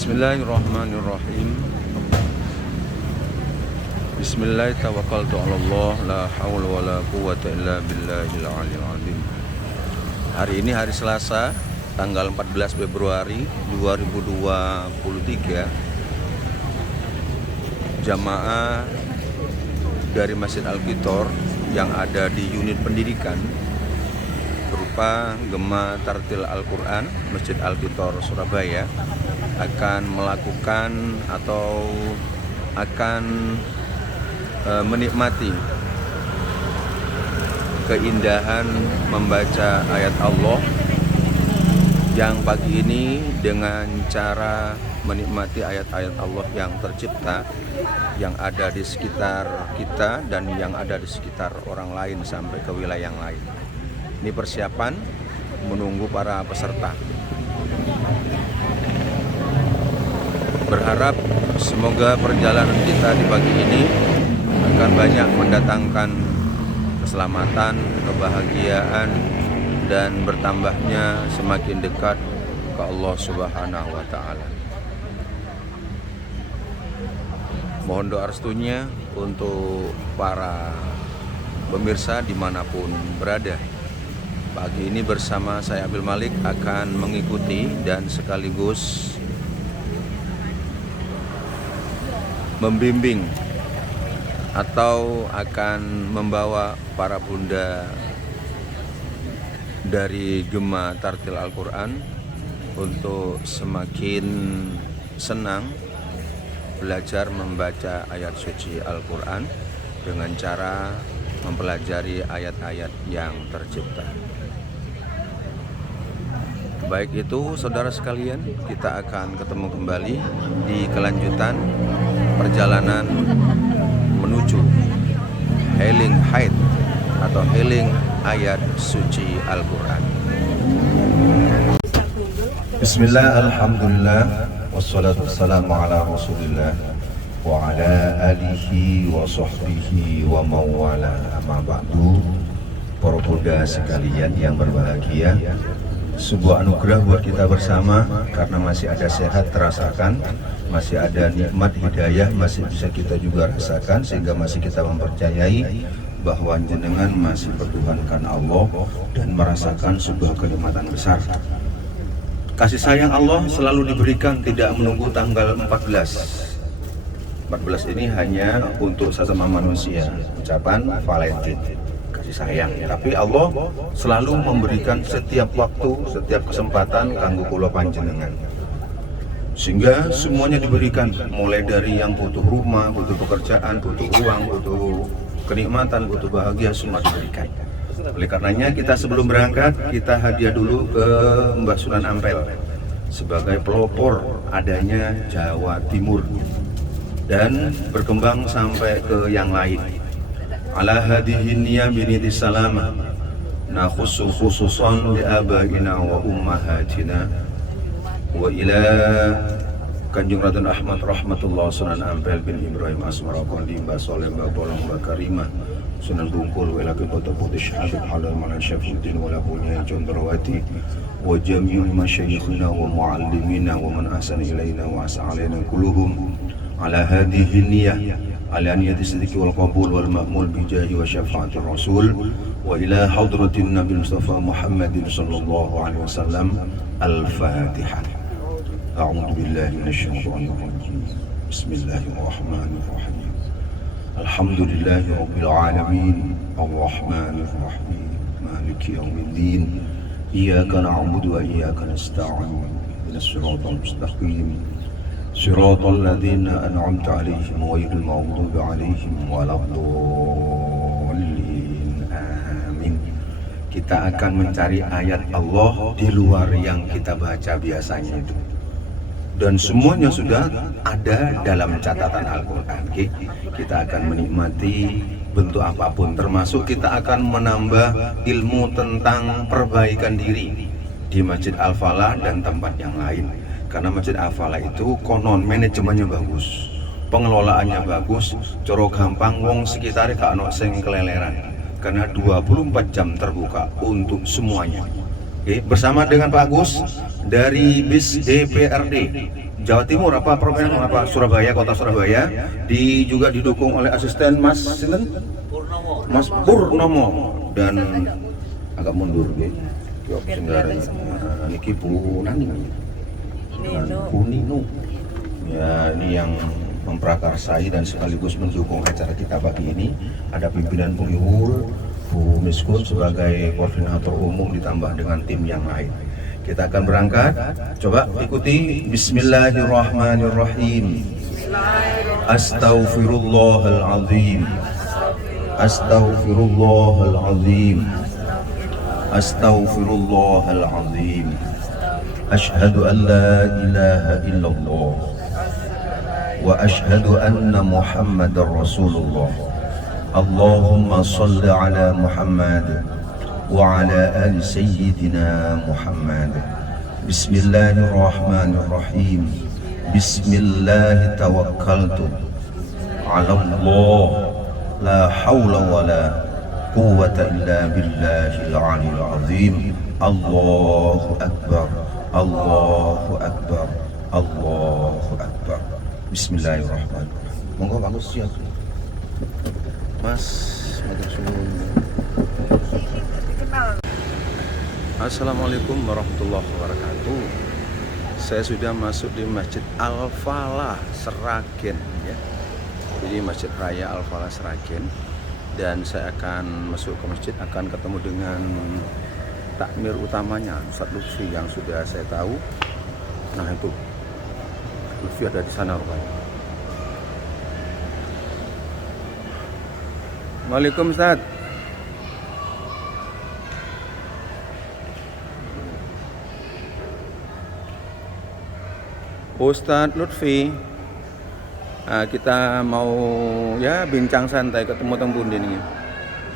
Bismillahirrahmanirrahim. Bismillah tawakkaltu 'ala Allah, la haula wala quwwata illa billahil aliyil azim. Hari ini hari Selasa, tanggal 14 Februari 2023. Jamaah dari Masjid Al-Qitor yang ada di unit pendidikan berupa Gema Tartil Al-Quran Masjid Al-Qitor Surabaya akan melakukan atau akan menikmati keindahan membaca ayat Allah yang pagi ini dengan cara menikmati ayat-ayat Allah yang tercipta yang ada di sekitar kita dan yang ada di sekitar orang lain sampai ke wilayah yang lain. Ini persiapan menunggu para peserta. Berharap semoga perjalanan kita di pagi ini akan banyak mendatangkan keselamatan, kebahagiaan, dan bertambahnya semakin dekat ke Allah Subhanahu wa Ta'ala. Mohon doa restunya untuk para pemirsa dimanapun berada. Pagi ini bersama saya Abdul Malik akan mengikuti dan sekaligus membimbing atau akan membawa para bunda dari Gema Tartil Al-Quran untuk semakin senang belajar membaca ayat suci Al-Quran dengan cara mempelajari ayat-ayat yang tercipta. Baik itu saudara sekalian, kita akan ketemu kembali di kelanjutan perjalanan menuju healing height atau healing ayat suci Al-Quran. Bismillah, alhamdulillah, wassalatu wassalamu ala rasulillah wa ala alihi wa sahbihi wa mawala, amma ba'du. Para bunda sekalian yang berbahagia, sebuah anugerah buat kita bersama karena masih ada sehat terasakan, masih ada nikmat hidayah masih bisa kita juga rasakan, sehingga masih kita mempercayai bahwa jenengan masih bertuhankan Allah dan merasakan sebuah kenikmatan besar. Kasih sayang Allah selalu diberikan tidak menunggu tanggal 14 ini hanya untuk sesama manusia, ucapan Valentine, kasih sayang. Tapi Allah selalu memberikan setiap waktu, setiap kesempatan kanggo kula panjenengan, sehingga semuanya diberikan, mulai dari yang butuh rumah, butuh pekerjaan, butuh uang, butuh kenikmatan, butuh bahagia, semua diberikan. Oleh karenanya kita sebelum berangkat, kita hadiah dulu ke Mbah Sunan Ampel sebagai pelopor adanya Jawa Timur dan berkembang sampai ke yang lain. Ala hadihin niyam binitis salama nakhusu khususan li abaina wa ummahatina wa ila Kanjeng Raden Ahmad Rahmatullah Sunan Ampel bin Ibrahim Asmara Kondi Mbah Soleh Mbah Bolong Mbah Karimah Sunan Bungkul Welaki Kota Putih Habib Halal Manan Syafuddin Walapunya Condrawati wa jami'ul masyayikhina wa muallimina wa man ahsana ilaina wa as'alaina kulluhum ala hadihi niyah ala niyati sidiki wal qabul wal ma'mul bijahi wa syafa'atir rasul wa ila hadratin Nabi Mustafa Muhammadin sallallahu alaihi wasallam. Al-Fatihah. A'udzu billahi minasyaitonir rajim. Bismillahirrahmanirrahim. Alhamdulillahi rabbil alamin, arrahmanir rahim, maliki yaumiddin. Iyyaka na'budu wa iyyaka nasta'in. Ihdinas siratal mustaqim. Siratal ladzina an'amta 'alaihim ghairil maghdubi 'alaihim waladdallin. Amin. Kita akan mencari ayat Allah di luar yang kita baca biasanya itu, dan semuanya sudah ada dalam catatan Al-Quran. Kita akan menikmati bentuk apapun, termasuk kita akan menambah ilmu tentang perbaikan diri di Masjid Al-Falah dan tempat yang lain. Karena Masjid Al-Falah itu konon manajemennya bagus, pengelolaannya bagus, coro gampang wong sekitar gak ono sing keleleran, karena 24 jam terbuka untuk semuanya. Bersama dengan Pak Agus dari BIS DPRD Jawa Timur provinsi Surabaya, kota Surabaya, juga didukung oleh asisten Mas Mas Purnomo dan agak mundur gitu. Niki Bu Nani Bu Nino. Ya, ini yang memprakarsai dan sekaligus mendukung acara kita pagi ini. Ada pimpinan Puyuhur, Bu Miskun sebagai koordinator umum ditambah dengan tim yang lain. Kita akan berangkat. Coba ikuti. Bismillahirrahmanirrahim. Astaghfirullahaladzim. Astaghfirullahaladzim. Astaghfirullahaladzim. Ashhadu an la ilaha illallah wa ashhadu anna Muhammadar Rasulullah. Allahumma salli ala Muhammad wa ala ali sayyidina Muhammad. Bismillahirrahmanirrahim. Bismillah tawakkaltu ala Allah, la hawla wa la quwwata illa billahil aliyil azim. Allahu akbar, Allahu akbar, Allahu akbar. Bismillahirrahmanirrahim. Monggo Pak Gus siap. Mas, matur suwun. Assalamualaikum warahmatullahi wabarakatuh. Saya sudah masuk di Masjid Al-Falah Sragen ya. Jadi Masjid Raya Al-Falah Sragen, dan saya akan masuk ke masjid, akan ketemu dengan takmir utamanya Ustadz Lutfi yang sudah saya tahu. Nah itu Lutfi ada di sana rupanya. Waalaikumsalam Ustadz. Ustadz Lutfi, kita mau ya bincang santai ketemu teng pundi niki.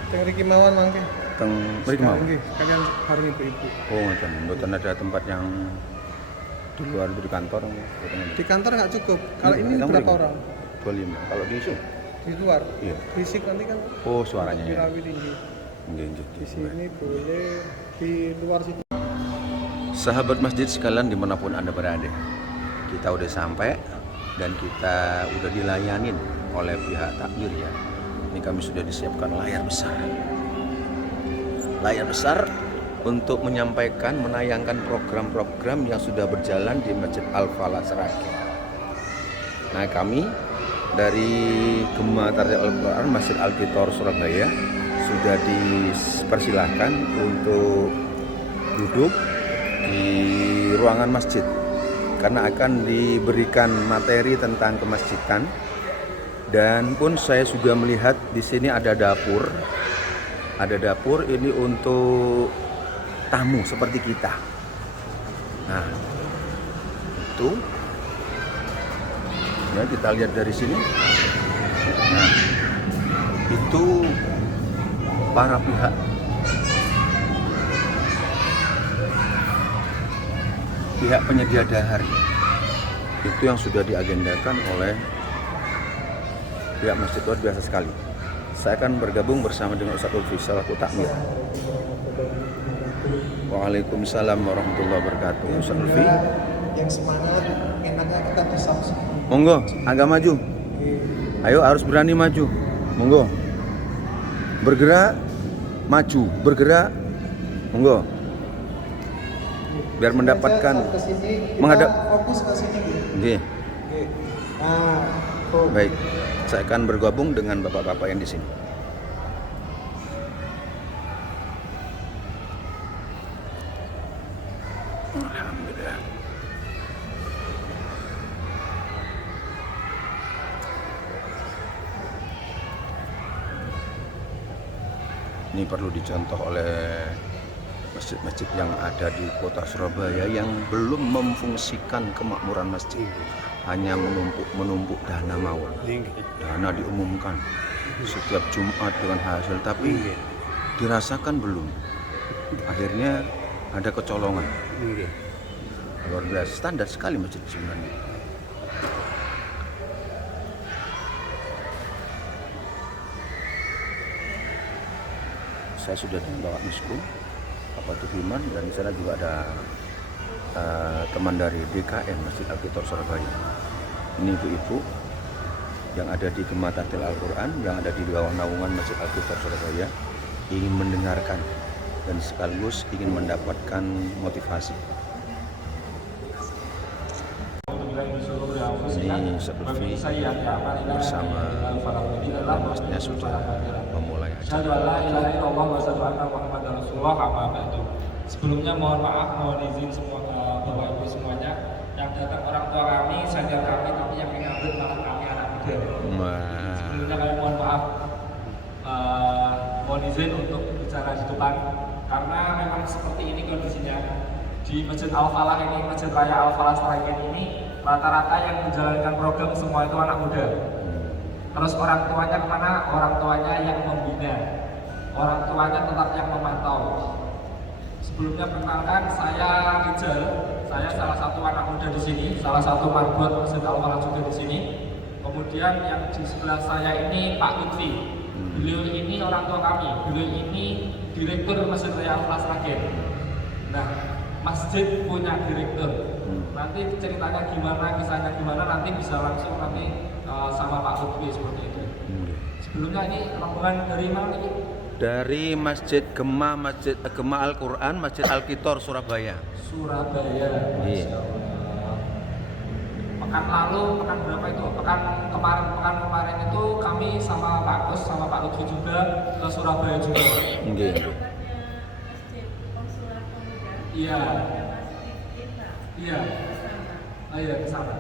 Teng mriki mawon mangke. Teng mriki mawon. Nggih, kalian bareng ibu-ibu. Oh, ngoten. Mboten ada tempat yang di luar di kantor. Di kantor nggak cukup. Kalau ini berapa orang? 25. Kalau di sini? Di luar. Iya. Fisik nanti kan. Oh, suaranya ya. Dirawi tinggi. Nggih, Di sini boleh, di luar situ. Sahabat masjid sekalian dimanapun Anda berada, kita udah sampai dan kita udah dilayanin oleh pihak takmir ya. Ini kami sudah disiapkan layar besar. Layar besar untuk menyampaikan, menayangkan program-program yang sudah berjalan di Masjid Al-Falah Sragen. Nah, kami dari Gema Tarjih Al-Quran Masjid Al-Kitor Surabaya sudah dipersilahkan untuk duduk di ruangan masjid karena akan diberikan materi tentang kemasjidan. Dan pun saya juga melihat di sini ada dapur. Ada dapur ini untuk tamu seperti kita. Nah, itu ya kita lihat dari sini. Nah, itu para pihak penyedia dahar itu yang sudah diagendakan oleh pihak masjid. Luar biasa sekali. Saya akan bergabung bersama dengan Ustadz Lutfi selaku takmir. Waalaikumsalam warahmatullahi wabarakatuh. Ustadz Lutfi Yang semangat, enaknya kita bersama. Monggo, agak maju. Ayo, harus berani maju. Monggo. Bergerak, maju. Bergerak, monggo. Biar mendapatkan menghadap fokus ke sini. Nggih. Nah, Baik. Saya akan bergabung dengan bapak-bapak yang di sini. Alhamdulillah. Ini perlu dicontoh oleh masjid-masjid yang ada di kota Surabaya yang belum memfungsikan kemakmuran masjid, hanya menumpuk dana mawon. Dana diumumkan setiap Jumat dengan hasil, tapi dirasakan belum. Akhirnya ada kecolongan. Luar biasa, standar sekali masjid sebenarnya. Saya sudah dengan Bapak Misku, Bapak Tukiman, dan di sana juga ada teman dari DKM Masjid Al-Kitor Surabaya. Ini ibu-ibu yang ada di Gema Tahtil Al-Quran, yang ada di bawah naungan Masjid Al-Kitor Surabaya, ingin mendengarkan dan sekaligus ingin mendapatkan motivasi. Ini selfie bersama masnya sudah memulai acara. Sebelumnya mohon maaf, mohon izin semua Bapak Ibu semuanya yang datang orang tua kami, senior kami, tapi yang menyambut maaf kami anak muda. Sebelumnya kami mohon maaf, mohon izin untuk bicara di depan karena memang seperti ini kondisinya di Masjid Al-Falah ini, Masjid Raya Al-Falah Sragen ini rata-rata yang menjalankan program semua itu anak muda. Terus orang tuanya kemana? Orang tuanya yang membina, orang tuanya tetap yang memantau. Sebelumnya perkenalkan, saya Rizal, saya salah satu anak muda di sini, salah satu marbot Masjid Al-Falah juga di sini. Kemudian yang di sebelah saya ini Pak Lutfi. Beliau ini orang tua kami, beliau ini direktur Masjid Raya Al-Falah Sragen. Nah, masjid punya direktur. Nanti ceritanya gimana, kisahnya gimana, nanti bisa langsung nanti sama Pak Lutfi seperti itu. Sebelumnya ini rombongan dari mana nih? Dari Masjid Gema Al-Quran, Masjid Al-Kitor Surabaya. Surabaya. Iya. Pekan lalu, pekan berapa itu? Pekan kemarin itu kami sama Pak Gus, sama Pak Lutfi juga ke Surabaya juga. Iya. Iya. Oh iya, ke sana.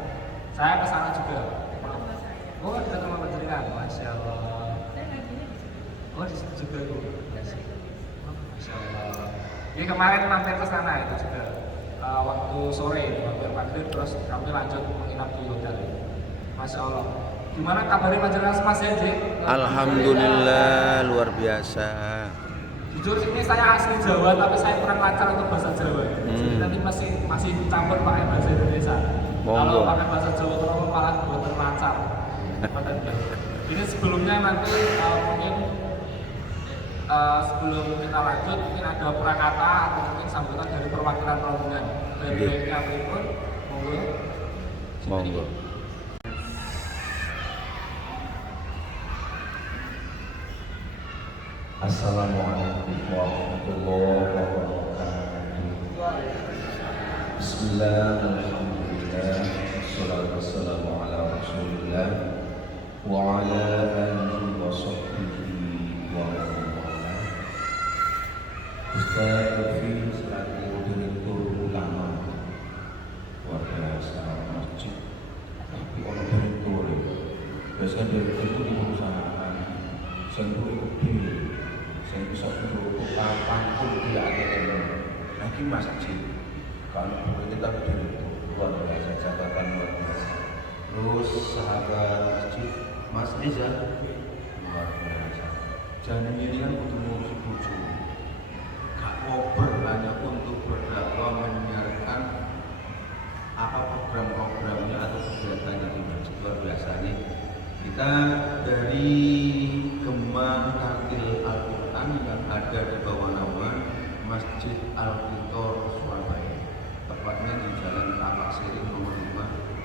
Saya ke sana juga. Oh, kita ke Mama Jenengan. Masya Allah. Oh, di situ juga itu. Masya Allah. Ini kemarin mampir ke sana itu juga. Waktu sore, mampir maghrib, terus kami lanjut menginap di hotel. Masya Allah. Gimana kabarnya Majelis Mas Henry? Alhamdulillah, luar biasa. Jujur ini saya asli Jawa, tapi saya kurang lancar untuk bahasa Jawa. Jadi nanti masih campur pakai bahasa Indonesia. Kalau pakai bahasa Jawa terlalu malah buat terlancar. Ini sebelumnya nanti mungkin sebelum kita lanjut mungkin ada prakata atau mungkin sambutan dari perwakilan rombongan. Baik-baiknya apapun, monggo. Assalamualaikum warahmatullahi wabarakatuh. Bismillah, alhamdulillah, wassalatu wassalamu ala rasulillah wa ala alihi wa sahbihi wa man wala. Ustaz Lutfi selaku direktur ulama luar biasa masjid, tapi orang direktur biasanya direktur itu di perusahaan sentuh ikut saya bisa duduk kapanpun dia ada lagi masjid. Kalau kita berdiri luar biasa, jabatan luar biasa. Terus sahabat masjid Mas Rizal luar biasa. Jangan ini kan untuk ngurus bucu, gak oper hanya untuk berdakwah menyiarkan apa program-programnya atau kegiatannya di masjid. Luar biasa nih. Kita dari Gema Tahtil Al-Quran yang ada di bawah naungan Masjid Al-Kitor Surabaya, tepatnya di Jalan Tapak Sering nomor 5,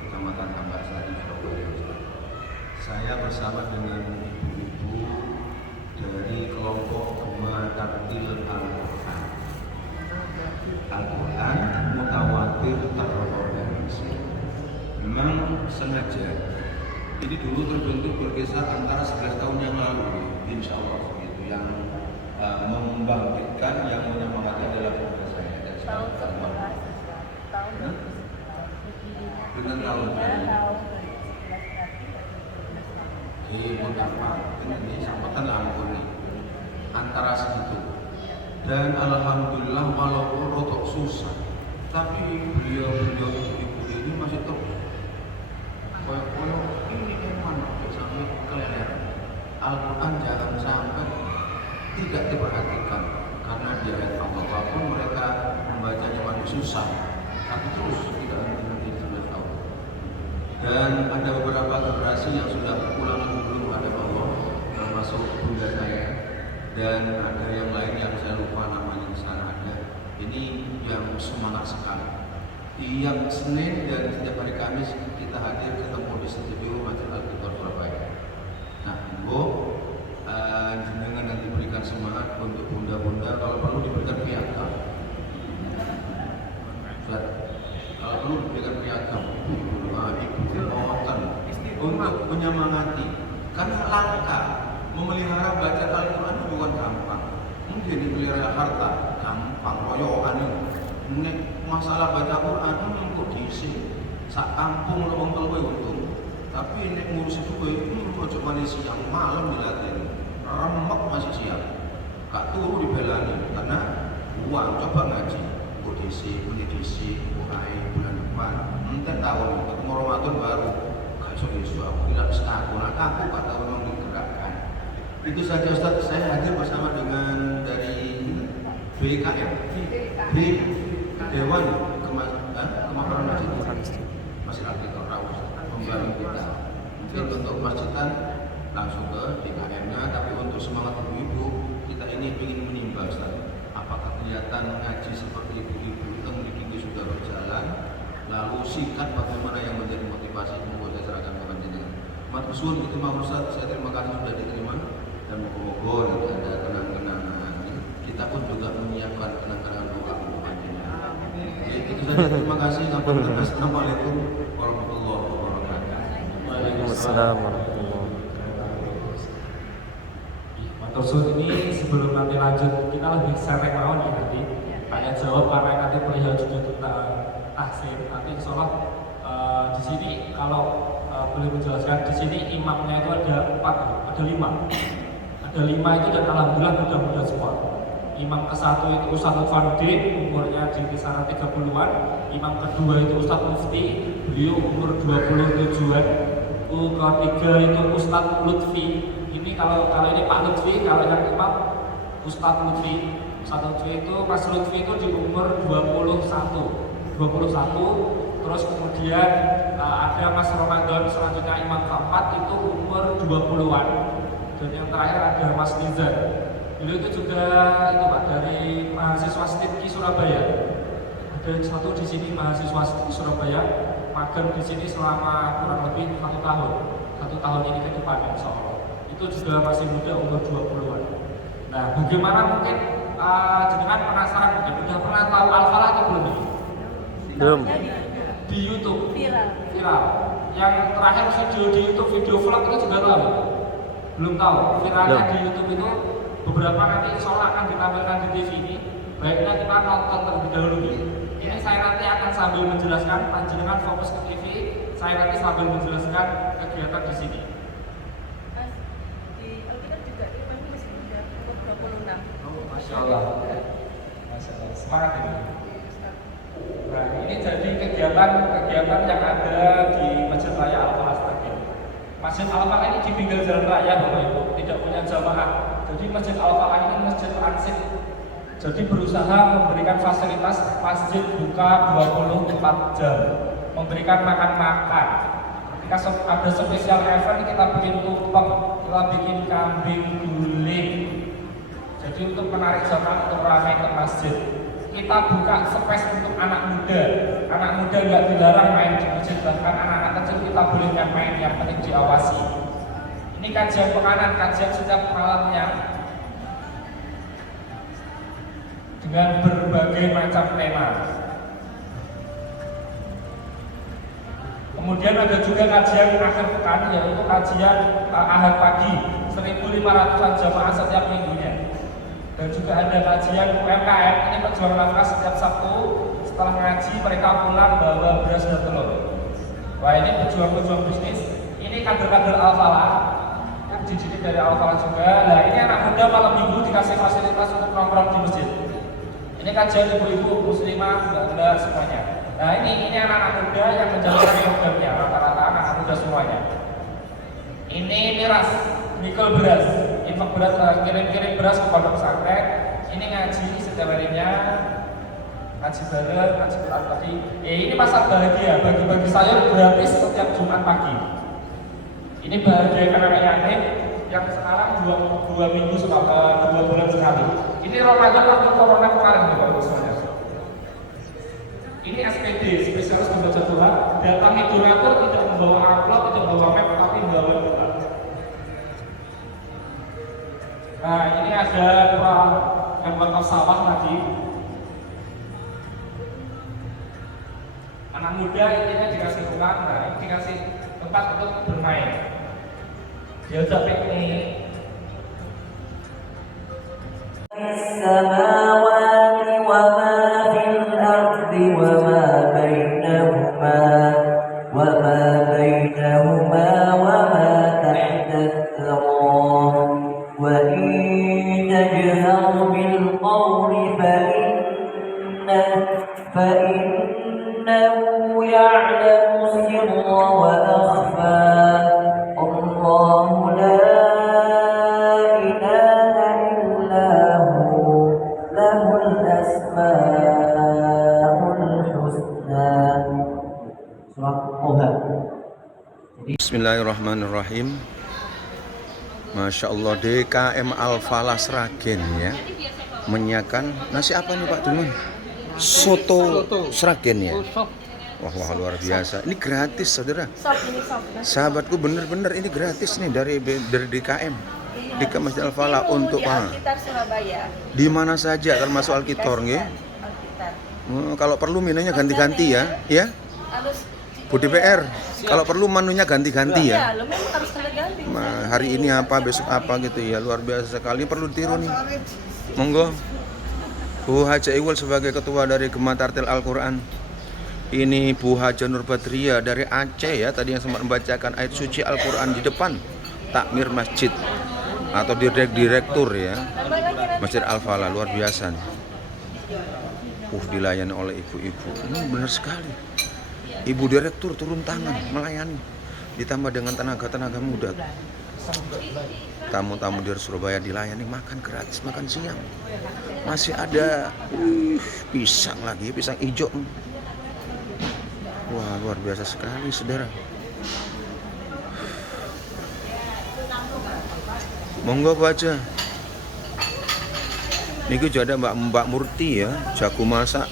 Kecamatan Tambak-Sari, Surabaya. Saya bersama dengan ibu-ibu dari kelompok Gema Tahtil Al-Quran. Al-Quran mutawatir terorganisir. Memang sengaja. Ini dulu terbentuk berkisar antara 11 tahun yang lalu, insya Allah begitu, yang membangkitkan, yang menyemangati adalah keluarga saya. Dan tahun 11, tahun dengan tahun pertama ini sampaikan langsung antara segitu. Dan alhamdulillah walaupun rotok susah, tapi beliau ibu ini masih terus koyok ini emang sampai keleleran. Al-Quran jangan sampai tidak diperhatikan, karena di ayat Allah pun mereka membacanya masih susah, tapi terus tidak henti sampai tahu. Dan ada beberapa generasi yang sudah pulang belum ada Allah, termasuk bunda saya, dan ada yang lain yang saya lupa namanya di sana ada. Ini yang semangat sekali. Tiap Senin dan setiap hari Kamis kita hadir ketemu di studio Masjid Al-Quran Surabaya. Nah, jenengan nanti berikan semangat untuk bunda-bunda, kalau perlu diberikan piagam. Kalau perlu diberikan piagam, ibu mohon untuk menyemangati, karena langka memelihara bacaan Al-Quran itu bukan gampang. Mungkin dipelihara harta gampang, royokan itu. Masalah baca Quran itu kok diisi sak kampung lewong telu untung. Tapi nek ngurus itu cuma siang malam dilatih, remek masih siap. Gak turu dibelani karena uang coba ngaji, kondisi, mulai bulan depan, entar tahun ketemu Ramadan baru. Isu aku tidak setahun, aku kata orang digerakkan. Itu saja Ustaz, saya hadir bersama dengan dari BKM, Dewan Kemaparan Masjid Al-Quran Raus, membantu kita. Mungkin untuk masjidan langsung ke DKM-nya, tapi untuk semangat ibu-ibu kita ini ingin menimbang Ustaz. Apakah kelihatan ngaji seperti ibu-ibu itu sudah berjalan, lalu sikat bagaimana yang menjadi motivasi membuat saya serahkan kepada jenengan. Matur suwun itu Mas Ustaz, saya terima kasih sudah diterima dan moga-moga nanti ada kenang-kenangan. Kita pun juga menyiapkan kenang-kenangan doa untuk jenengan. Itu saja, terima kasih. Assalamualaikum warahmatullahi wabarakatuh. Waalaikumsalam warahmatullahi wabarakatuh. Matur suwun ini sebelum nanti lanjut kita lebih serek mawon ya nanti tanya jawab karena nanti perihal juga tentang tahsin. Nanti insya Allah di sini kalau boleh menjelaskan di sini imamnya itu ada 5 itu dan alhamdulillah mudah-mudahan semua. Imam ke-1 itu Ustadz Farudin, umurnya di kisaran 30-an. Imam kedua itu Ustadz Mufti, beliau umur 27-an. Ketiga itu Ustadz Lutfi. Ini kalau ini Pak Lutfi, kalau yang imam Ustadz Lutfi. Ustadz Lutfi itu, Mas Lutfi itu di umur 21. Terus kemudian ada Mas Ramadan, selanjutnya imam keempat itu umur 20-an. Dan yang terakhir ada Mas Nizar. Beliau itu juga itu Pak dari mahasiswa STIPKI Surabaya. Ada satu di sini mahasiswa STIPKI Surabaya, magang di sini selama kurang lebih 1 tahun. 1 tahun ini ke depan insya Allah. Itu juga masih muda, umur 20-an. Nah, bagaimana mungkin jenengan penasaran, udah pernah tahu Al-Falah atau belum? Belum. Di YouTube. Viral. Yang terakhir video di YouTube, video vlog itu juga tahu? Belum tahu. Viralnya Belum. di YouTube itu beberapa nanti insya Allah akan ditampilkan di TV ini. Baiknya kita nonton terlebih dahulu. Ini saya nanti akan sambil menjelaskan, panjenengan fokus ke TV, saya nanti sambil menjelaskan kegiatan di sini. Mas, di Alkitab juga imam masih muda, umur 26. Masya Allah. Masya Allah. Semangat ini. Nah, ini jadi kegiatan yang ada di Masjid Raya Al-Falah Stadion. Masjid Al-Falah ini di pinggir jalan raya Bapak Ibu, tidak punya jamaah. Jadi Masjid Al-Falah ini masjid transit. Jadi berusaha memberikan fasilitas masjid buka 24 jam, memberikan makan-makan. Ketika ada spesial event kita bikin tumpeng, kita bikin kambing guling. Jadi untuk menarik jamaah untuk ramai ke masjid. Kita buka space untuk anak muda. Anak muda nggak dilarang main di masjid, bahkan anak-anak kecil kita boleh main, yang penting diawasi. Ini kajian penganan, kajian setiap malamnya dengan berbagai macam tema. Kemudian ada juga kajian akhir pekan, yaitu kajian Ahad pagi, 1.500-an jamaah setiap minggunya. Dan juga ada kajian UMKM, ini penjual nafkah setiap Sabtu. Setelah ngaji mereka pulang bawa beras dan telur. Wah, ini pejuang-pejuang bisnis. Ini kader-kader Al-Falah yang dididik dari Al-Falah juga. Nah, ini anak muda malam minggu dikasih fasilitas untuk nongkrong di masjid. Ini kajian ibu-ibu muslimah, bunda semuanya. Nah, ini anak-anak muda yang menjalankan programnya, rata-rata anak muda semuanya. Ini miras, nikel beras, infak beras, kirim-kirim beras ke pondok pesantren. Ini ngaji setiap harinya, ngaji bareng, ngaji Quran tadi. Ini pasar bahagia, bagi-bagi sayur gratis setiap Jumat pagi. Ini bahagia anak yatim yang sekarang 2 minggu 2 bulan sekali. Ini Ramadan waktu corona kemarin nih Bapak semuanya. Ini SPD, spesialis membaca Quran. Datangi donatur tidak membawa amplop, tidak membawa map, tapi membawa Quran. Nah, ini ada yang bakal sawah lagi. Anak muda intinya dikasih ruang, nah ini dikasih tempat untuk bermain. Diajak piknik. السماوات وما في الأرض وما بينهما وما تحت الثرى وإن تجهر بالقول فإنه يعلم السر وأخفى الله لا إله إلا هو له الأسماء الحسنى Surah Toha. Bismillahirrahmanirrahim. Masya Allah, DKM Al-Falah Sragen ya menyiapkan nasi apa nih Pak Dumun? Soto Sragen ya. Wah luar biasa. Ini gratis saudara. Sahabatku bener-bener ini gratis nih dari DKM. DKM Masjid Al-Falah untuk Alkitab Surabaya. di mana saja termasuk Alkitor nggih. Alkitab. Kalau perlu menunya ganti-ganti ya. Ya. Harus Bu DPR, kalau perlu menunya ganti-ganti ya. lo memang harus kena ganti. Nah, hari ini apa, besok apa gitu ya, luar biasa sekali. Perlu ditiru nih. Monggo. Bu Haja Iwal sebagai ketua dari Gema Tartil Al-Quran. Ini Bu Haja Nur Badria dari Aceh ya, tadi yang sempat membacakan ayat suci Al-Quran di depan takmir masjid atau direktur ya Masjid Al-Falah, luar biasa nih. Dilayani oleh ibu-ibu. Ini benar sekali. Ibu direktur turun tangan melayani, ditambah dengan tenaga-tenaga muda. Tamu-tamu dari Surabaya dilayani makan gratis, makan siang. Masih ada pisang lagi, pisang hijau. Wah, luar biasa sekali, saudara. Monggo baca. Ini juga ada Mbak Murti ya, jago masak.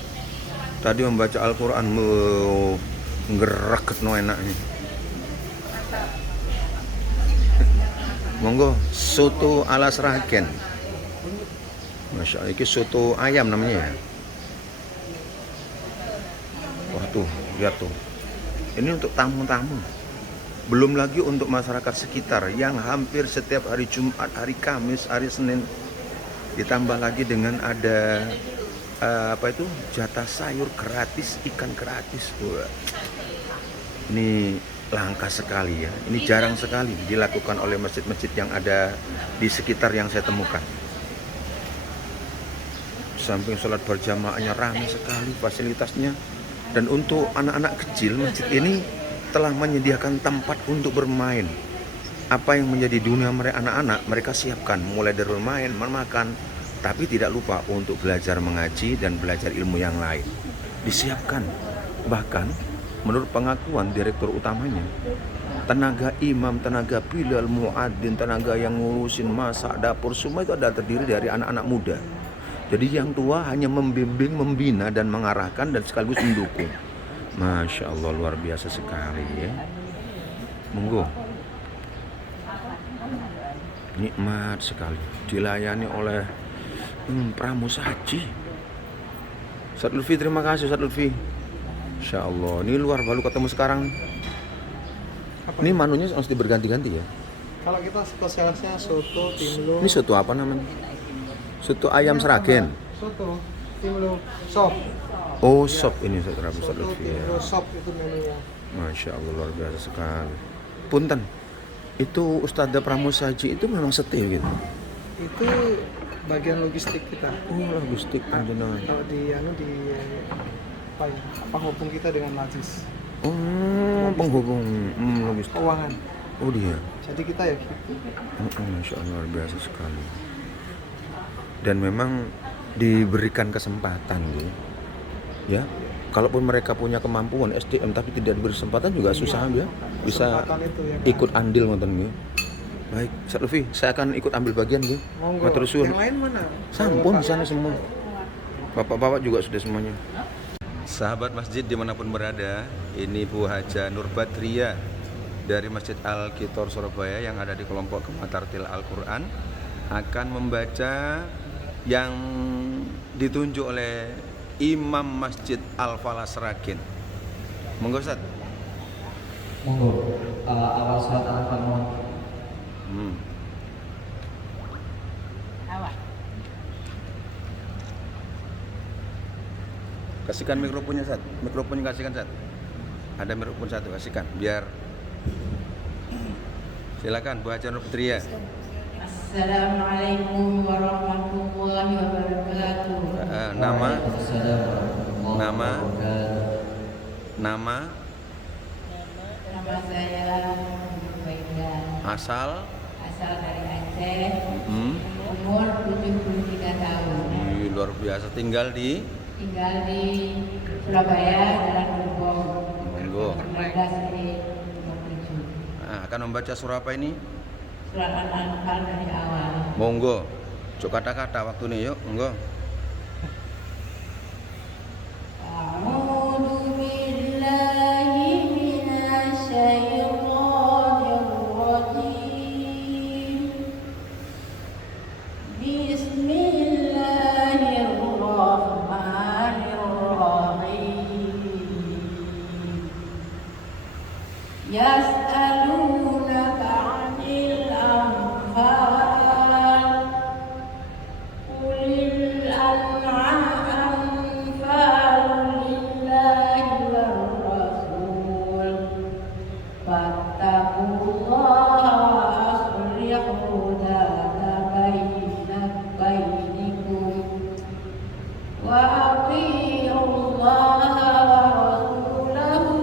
Tadi membaca Al-Quran, ngereket no enak nih. Monggo, soto ala Sragen. Masya Allah, ini soto ayam namanya ya. Wah tuh, lihat tuh. Ini untuk tamu-tamu. Belum lagi untuk masyarakat sekitar yang hampir setiap hari Jumat, hari Kamis, hari Senin. Ditambah lagi dengan ada jatah sayur gratis, ikan gratis. Wah. Ini langka sekali ya. Ini jarang sekali dilakukan oleh masjid-masjid yang ada di sekitar yang saya temukan. Samping sholat berjamaahnya ramai sekali fasilitasnya. Dan untuk anak-anak kecil, masjid ini telah menyediakan tempat untuk bermain. Apa yang menjadi dunia mereka anak-anak, mereka siapkan mulai dari bermain, makan, tapi tidak lupa untuk belajar mengaji dan belajar ilmu yang lain. Disiapkan. Bahkan menurut pengakuan direktur utamanya, tenaga imam, tenaga bilal, muadzin, tenaga yang ngurusin masak, dapur, semua itu adalah terdiri dari anak-anak muda. Jadi yang tua hanya membimbing, membina dan mengarahkan dan sekaligus mendukung. Masya Allah, luar biasa sekali ya. Monggo. Nikmat sekali dilayani oleh pramusa haji. Ustaz Lutfi, terima kasih Ustaz Lutfi. Insya Allah, ini luar baru ketemu sekarang. Ini menunya mesti berganti-ganti ya. Kalau kita spesialisnya soto, timlo. Ini soto apa namanya? Soto ayam Sragen. Soto, timlo, sop. Oh, sop ini Ustaz Soto, Lutfi ya. timlo, sop itu menunya. Masya Allah, luar biasa sekali. Punten, itu Ustadzah Pramusa Haji itu memang setia gitu? Itu bagian logistik kita. Oh, logistik panjenengan. Kalau di penghubung kita dengan Majlis Oh, penghubung logistik. keuangan. Oh dia. Jadi kita ya gitu. Masya Allah, luar biasa sekali. Dan memang diberikan kesempatan gitu. Ya, kalaupun mereka punya kemampuan SDM tapi tidak diberi kesempatan juga susah ya. Bisa Kesempatan itu ya kan. ikut andil ngoten nggih. Baik, Ustaz Lutfi, saya akan ikut ambil bagian nggih. Monggo. Matur suwun. Yang lain mana? Sampun sana semua. Bapak-bapak juga sudah semuanya. Sahabat masjid dimanapun berada, ini Bu Haja Nur Badriyah dari Masjid Al-Kitor Surabaya yang ada di kelompok Kematartil Al-Quran akan membaca yang ditunjuk oleh Imam Masjid Al-Falah Sragen. Monggo Ustaz. Monggo. Awal surat Al-Fatihah. Kasihkan mikrofonnya Ustaz. Mikrofonnya kasihkan Ustaz. Ada mikrofon satu kasihkan biar. Silakan Bu Haja Nur Badriyah. Assalamualaikum warahmatullahi wabarakatuh. Nama Nama saya Baida. asal Asal dari Aceh. Umur 73 tahun. luar biasa, tinggal di Tinggal di Surabaya, Jalan Gerbong. Monggo. 19 dari 27. akan membaca surah apa ini? Surat Al-Anfal dari awal. Monggo. Cuk kata-kata waktu ini yuk, monggo. A'udzu billahi minasy syaithanir rajim. Bismillahirrahmanirrahim. Yas'alunaka 'anil anfal. Qulil anfalu lillahi war rasul. Fattaqullaha wa aslihu dhata bainikum. Wa atii'ullaha wa rasulahu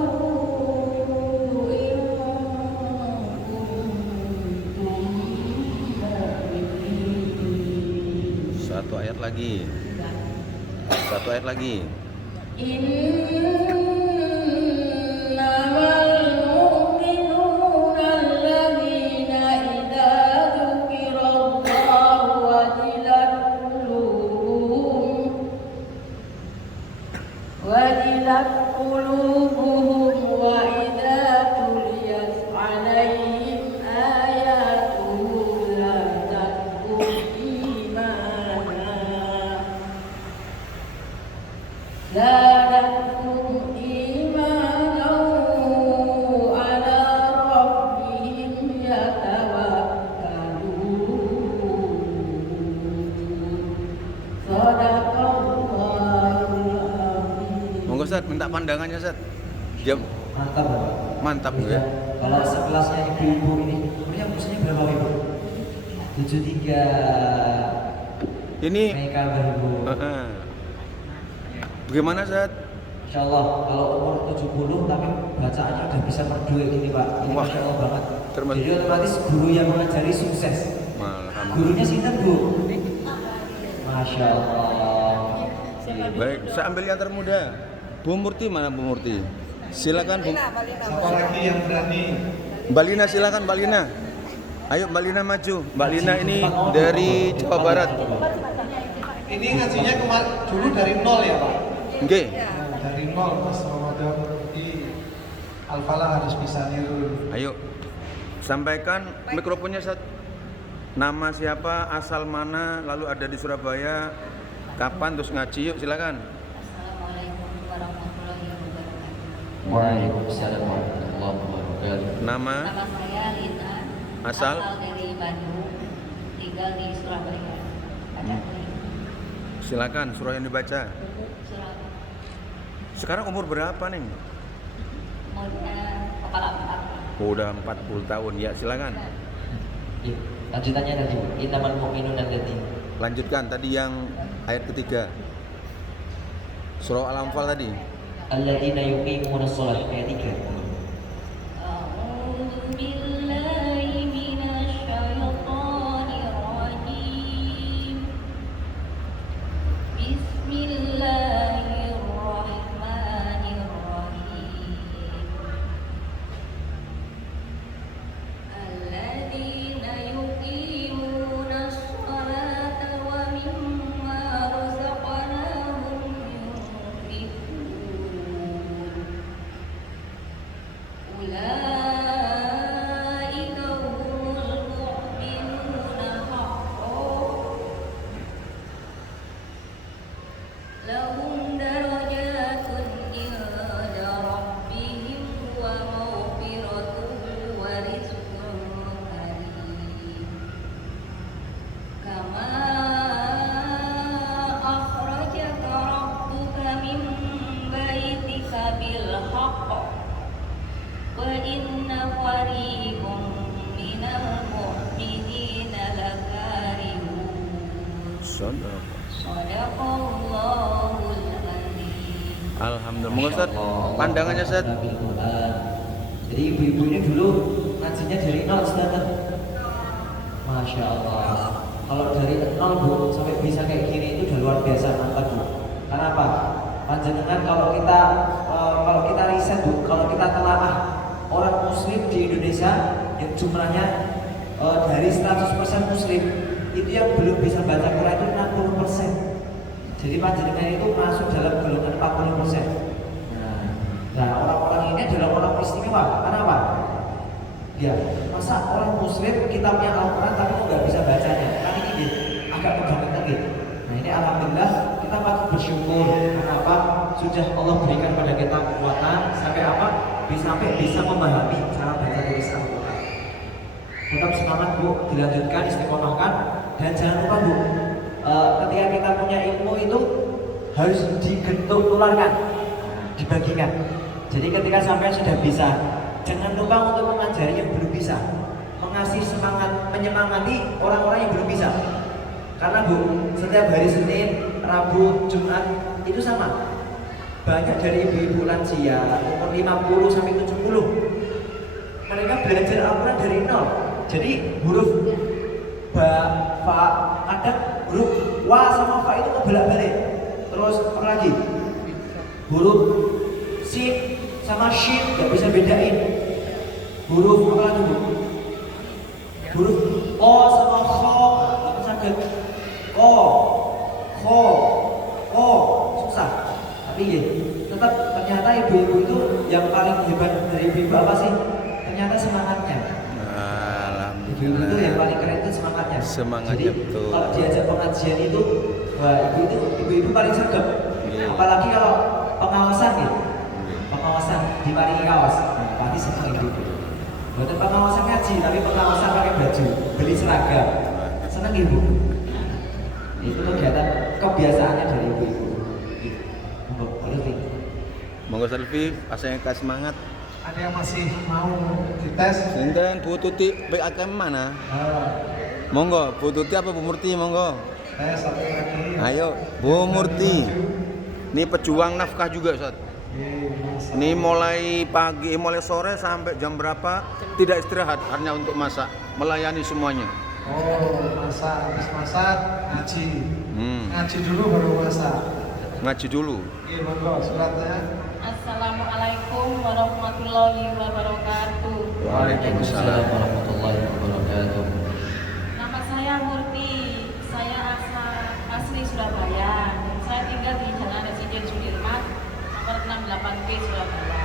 in kuntum mu'minin. Satu ayat lagi. Satu ayat lagi. Innamal mu'minuna alladzina idza dzukirallahu wajilat qulubuhum wa idza tuliyat 'alaihim ayatuhu zadatuhum imana. Zadatuhum imanan ala rabbihim yatawakkalun. Shadaqallahul azim. Monggo Ustaz, minta pandangannya Ustaz. Dia Mantap, Bapak. mantap Ya. ya. Kalau sekelasnya ibu-ibu ini, umurnya berapa Ibu? 73. Ini Baik kabar Ibu. bagaimana Ustaz? Insya Allah kalau umur 70 tapi bacaannya udah bisa merdu kayak gini Pak. Ini Wah. Masya Allah banget. Termasuk- Jadi otomatis guru yang mengajari sukses. Alhamdulillah. Gurunya sinten Bu? Masya Allah. Baik, saya ambil yang termuda. Bu Murti mana Bu Murti? Silakan Bu. Siapa lagi yang berani? Mbak Lina silakan Mbak Lina. Ayo Mbak Lina maju. Mbak Lina ini dari Jawa Barat. Ini ngajinya kemarin dulu dari nol ya Pak? Oke. Dari nol Mas Ramadan di Al-Falah harus bisa niru. Ayo. Sampaikan mikrofonnya Ustaz. Nama siapa, asal mana, lalu ada di Surabaya, kapan terus ngaji, yuk silakan. Assalamualaikum warahmatullahi wabarakatuh. Waalaikumsalam warahmatullahi wabarakatuh. Nama, Nama saya Lina. Asal? dari Bandung, tinggal di Surabaya. Ada silakan surah yang dibaca. Surabaya. Sekarang umur berapa nih? Umurnya kepala 4. Udah 40 tahun, ya silakan. Ya, lanjutannya tadi Bu. Innamal mu'minuna alladzina. Lanjutkan tadi yang ayat ketiga. Surah Al-Anfal tadi. Alladzina yuqimuna shalah ayat 3. A'udzu billahi minasy syaithanir rajim. Bismillahirrahmanirrahim. Alladzina yuqimuna sholata wa mimma razaqnahum yunfiqun. fariqun minal mu'minina lakarihun. Shadaqallahul adzim. Alhamdulillah. Monggo Ustaz, pandangannya Ustaz. Jadi ibu-ibu ini dulu ngajinya dari nol Ustaz. Masya Allah. Kalau dari nol Bu sampai bisa kayak gini itu udah luar biasa, mantap Bu. Karena apa? Panjenengan kalau kita riset Bu, kalau kita telaah orang Muslim di Indonesia yang jumlahnya dari 100% Muslim itu yang belum bisa baca Quran itu 60%. Jadi panjenengan itu masuk dalam golongan 40%. Nah, orang-orang ini adalah orang istimewa. Kenapa? Ya, masa orang Muslim kitabnya Al-Quran tapi kok nggak bisa bacanya? Kan ini agak pegangan lagi. Nah ini alhamdulillah kita patut bersyukur. Kenapa? Sudah Allah berikan pada kita kekuatan sampai apa? Sampai bisa memahami cara baca tulis Al-Quran. Tetap semangat Bu, dilanjutkan, istiqomahkan, dan jangan lupa Bu, ketika kita punya ilmu itu harus tularkan, dibagikan. Jadi ketika sampai sudah bisa, jangan lupa untuk mengajari yang belum bisa, mengasih semangat, menyemangati orang-orang yang belum bisa. Karena Bu, setiap hari Senin, Rabu, Jumat itu sama. Banyak dari ibu-ibu lansia umur 50 sampai 70. Mereka belajar Al-Quran dari nol. Jadi huruf ba, fa, kadang huruf wa sama fa itu kebolak-balik. Terus apa lagi? Huruf sin sama shin nggak bisa bedain. Huruf apa lagi Bu? Huruf o sama kho apa sakit? Kho susah. Tapi ya tetap ternyata ibu-ibu itu yang paling hebat dari ibu apa sih? Ternyata semangatnya. Ibu itu yang paling keren itu semangatnya. Semangatnya. Jadi betul. kalau diajak pengajian itu, wah ibu-ibu paling sergap. Apalagi kalau pengawasan gitu. Pengawasan diparingi kaos, pasti senang ibu. Bukan pengawasan ngaji, tapi pengawasan pakai baju, beli seragam, senang ibu. Itu kegiatan kebiasaannya dari ibu-ibu. Monggo Selfie, asal kasih semangat. Ada yang masih mau dites? Sinten Bu Tuti PAKM mana? Monggo, Bu Tuti apa Bu Murti? Monggo. Tes satu lagi. Ayo, Bu Murti. Ini pejuang nafkah juga, Ustaz. Ini mulai pagi, mulai sore sampai jam berapa? Tidak istirahat, hanya untuk masak, melayani semuanya. Oh, masak, habis masak, ngaji. Ngaji dulu baru masak. Ngaji dulu. Iya, monggo suratnya. Assalamualaikum warahmatullahi wabarakatuh. Waalaikumsalam warahmatullahi wabarakatuh. Nama saya Murti. Saya asli Surabaya. Saya tinggal di Jalan Residen Sudirman, nomor 68B Surabaya.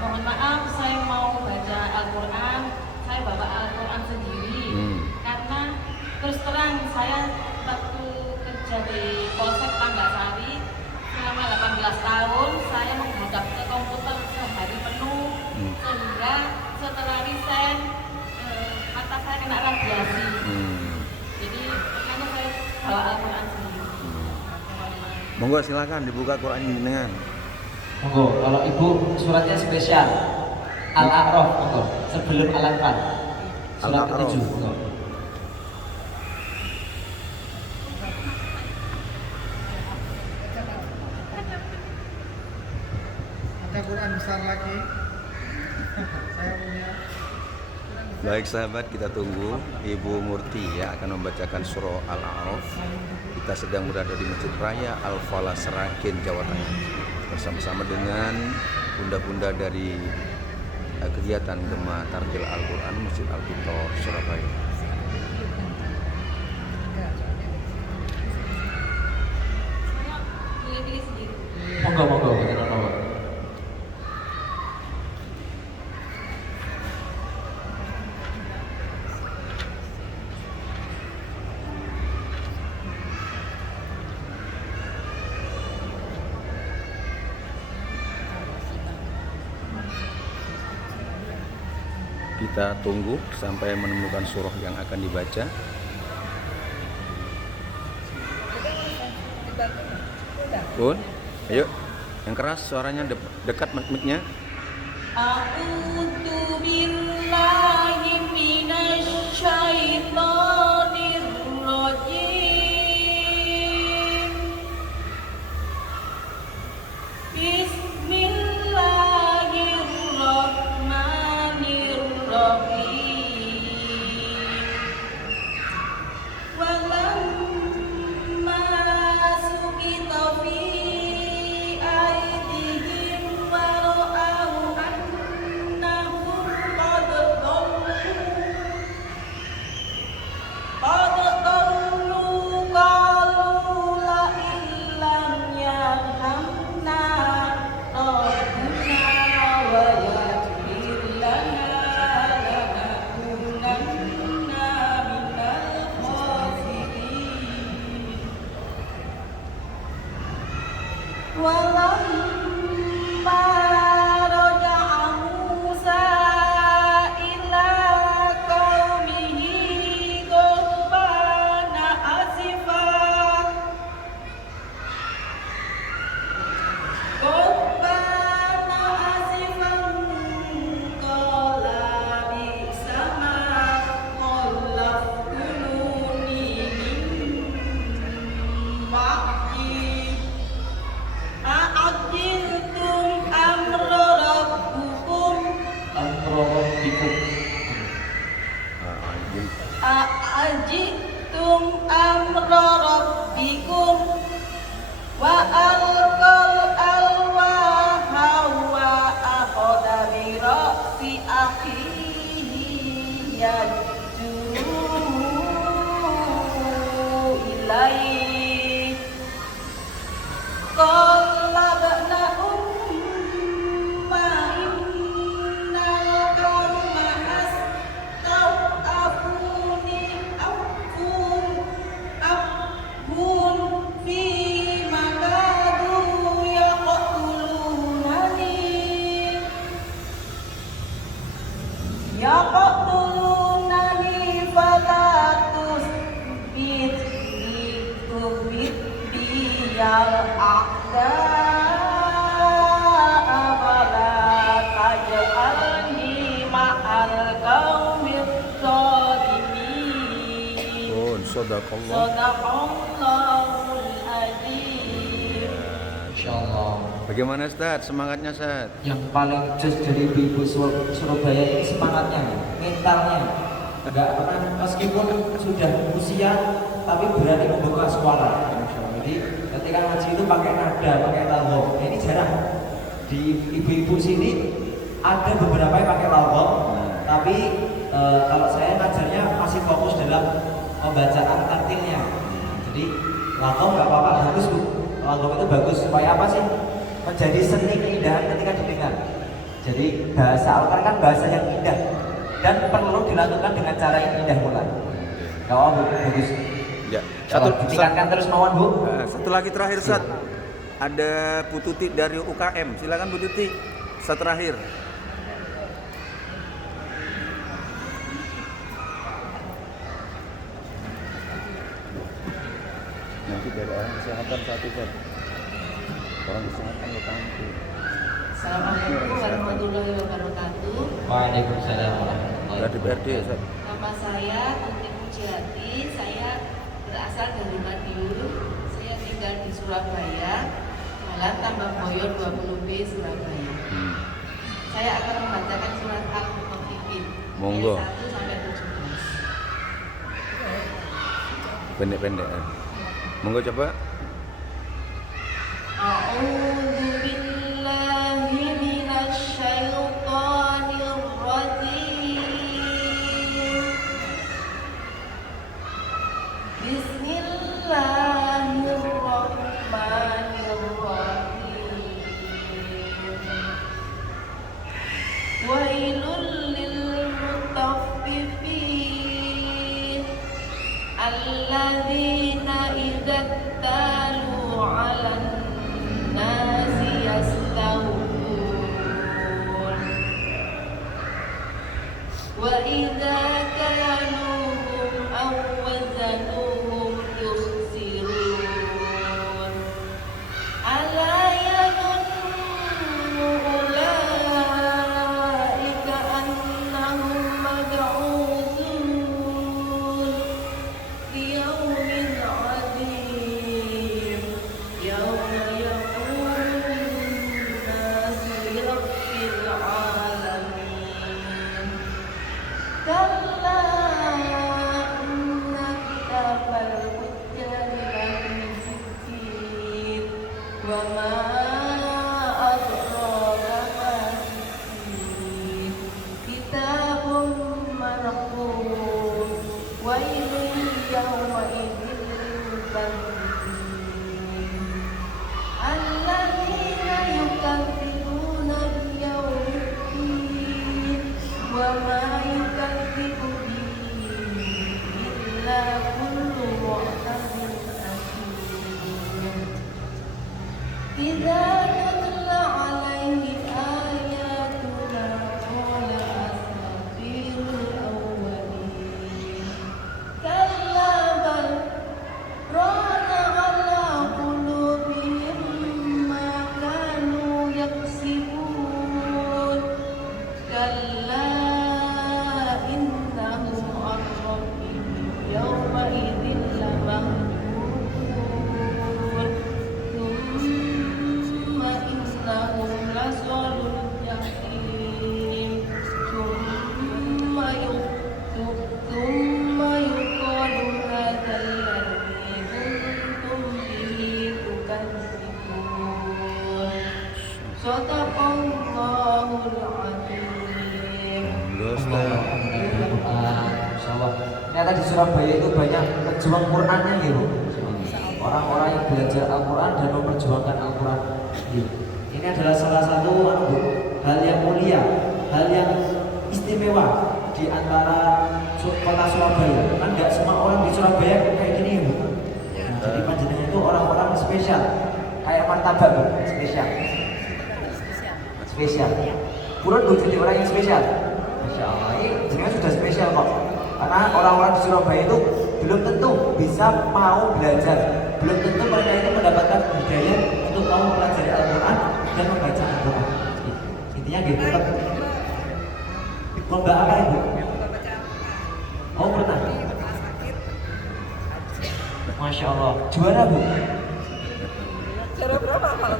Mohon maaf, saya mau baca Al-Quran. Saya bawa Al-Quran sendiri. Karena terus terang saya waktu kerja di Polsek Tanggasari selama 18 tahun saya menghadap ke komputer sehari penuh sehingga setelah resign mata saya kena radiasi. Jadi makanya saya bawa Al-Quran sendiri. Monggo silakan dibuka Quran jenengan. Monggo, kalau ibu suratnya spesial Al-A'raf, monggo sebelum Al-Anfal. Surat Al-A'raf. ke-7, monggo. Ada Quran besar lagi. Saya punya. Baik sahabat, kita tunggu Ibu Murti ya akan membacakan surah Al-A'raf. Kita sedang berada di Masjid Raya Al-Falah Seragen, Jawa Tengah, bersama-sama dengan bunda-bunda dari kegiatan Gema Tartil Al-Quran Masjid Al-Fitor Surabaya. Saya pilih-pilih sendiri. Monggo, monggo, monggo. Kita tunggu sampai menemukan surah yang akan dibaca. Pun, ayo, yang keras suaranya dekat mic-nya. A'udzu billahi rabbikum. Ajitum amra rabbikum wa alqal alwaha wa akhadha bi ra'si akhihi yad'u ilaihi qala ba'na umma innal qawma astad'afuni afun fi makadu yaqtulunani fala tusbit biyal a'da fala taj'alni ma'al qaumil zalimin. Sadaqallah. Sadaqallahul azim. Insyaallah. Bagaimana Ustaz? Semangatnya Ustaz? Yang paling jos dari ibu-ibu Surabaya ini semangatnya, mentalnya. Enggak pernah, meskipun sudah usia tapi berani membuka suara. Jadi ketika ngaji itu pakai nada, pakai talgham. Ini jarang. Di ibu-ibu sini ada beberapa yang pakai talgham, tapi kalau saya ngajarnya masih fokus dalam pembacaan tartilnya. Jadi talgham nggak apa-apa, bagus Bu. Talgham itu bagus supaya apa sih? Menjadi seni keindahan ketika didengar. Jadi bahasa Al-Quran kan bahasa yang indah dan perlu dilakukan dengan cara yang indah pula. Kalau Bu, bagus. Ya. Kalau ditingkatkan terus mawon Bu. Satu lagi terakhir Ustaz. Ada Bu Tuti dari UKM. Silakan Bu Tuti. Satu terakhir. Nanti dari orang kesehatan satu Ustaz. Orang kesehatan lo tahu. Assalamualaikum warahmatullahi wabarakatuh. Waalaikumsalam warahmatullahi Dari BRD Ustaz. Nama saya Tuti Pujiati. Saya berasal dari Madiun. Saya tinggal di Surabaya, Jalan Tambakboyo 20B Surabaya. Saya akan membacakan surat Al-Mutaffifin Monggo. ayat 1 sampai 17. Pendek-pendek. Monggo coba. A'udzu billahi minasy syaithanir rajim. Bismillahirrahmanirrahim. Wailul lil mutaffifin alladzina idza talu 'alan nasi yastawfun wa idza kaluhum aw wazanuhum yukhsirun ala yadunnu ulaika annahum mab'utsun li yawmin 'adzim yawma yaqumun nasu lirabbil 'alamin kalla inna kitabal fujjari lafi sijjin wa ma adraka ma sijjin kitabun marqum wailun yawma idzin lil mukazzibin alladzina yukadzibuna biyaumiddin wa ma yukadzibu bihi illa kullu mu'tadin asim idza tutla 'alaihi ayatuna qala asatirul awwalin kalla bal rana 'ala qulubihim ma kanu yaksibun kalla innahum 'an rabbihim yawma idzin lamahjubun thumma innahum lasalul jahim thumma Surabaya itu banyak pejuang Qurannya gitu. Orang-orang yang belajar Al-Quran dan memperjuangkan Al-Quran. Ini adalah salah satu hal yang mulia, hal yang istimewa di antara kota Surabaya. Kan nggak semua orang di Surabaya kayak gini ya, Bu. Nah, jadi panjenengan itu orang-orang spesial, kayak martabak, Bu, spesial. Spesial. Purun Bu jadi orang yang spesial. Masya Allah, ini jenengan sudah spesial kok. Karena orang-orang di Surabaya itu belum tentu bisa mau belajar, belum tentu mereka itu mendapatkan hidayah untuk mau mempelajari Al-Quran dan membaca Al-Quran. Intinya gitu. Lomba apa Ibu? Oh pernah? Masya Allah. Juara Bu? Juara berapa kalau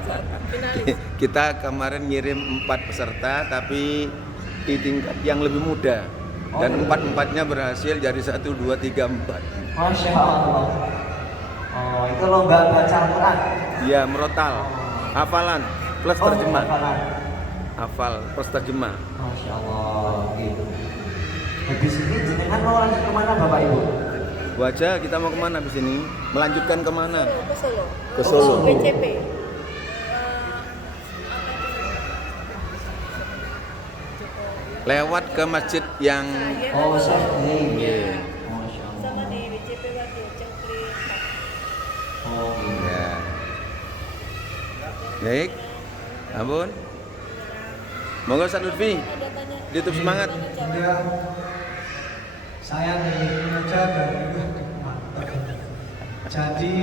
finalis? Kita kemarin ngirim 4 peserta tapi di tingkat yang lebih muda. Dan 4-4-nya berhasil jadi 1, 2, 3, 4. Masya Allah. Oh itu lomba baca Al-Quran? Iya, merotal. Hafalan plus terjemah. Hafalan. Hafal plus terjemah. Masya Allah. Gitu. Habis ini jenengan mau lanjut kemana Bapak Ibu? Wajah kita mau kemana habis ini? Melanjutkan kemana? Ke Solo. Ke Solo. WCP. Lewat ke masjid yang Oh saya Iya. Masya Allah. Sama di WCP Waduh Cengkri. Oh gitu. Ya. Baik. Ampun. Monggo Ustaz Lutfi. Ada tanya. YouTube semangat. Kemudian saya aja dari jadi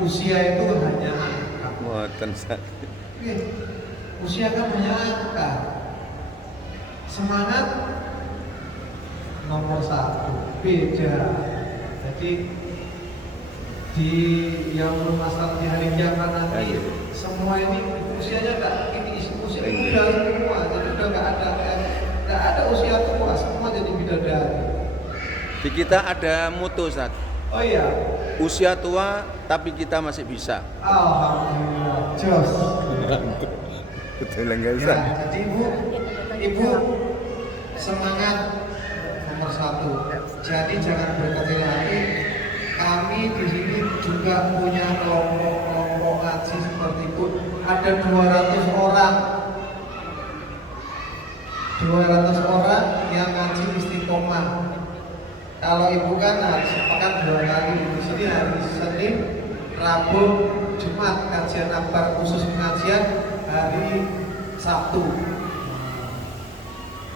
usia itu hanya angka. Muatan Ustaz. Oke, usia kan hanya angka. Semangat nomor 1 beda. Jadi di yang bermasalah di hari kiamat nanti semua ini usianya ini usia muda semua, jadi udah nggak ada usia tua, semua jadi bidadari. Di kita ada mutu Ustaz. Oh iya, Usia tua tapi kita masih bisa. alhamdulillah, jos. Betul enggak Ya, Ustaz? jadi ibu semangat nomor 1. Jadi jangan berkecil hati. Kami di sini juga punya kelompok ngaji seperti itu. Ada 200 orang. 200 orang yang ngaji istiqomah. Kalau ibu kan harus sepekan 2 kali. Di sini hari Senin, Rabu, Jumat kajian akbar khusus pengajian, hari Sabtu.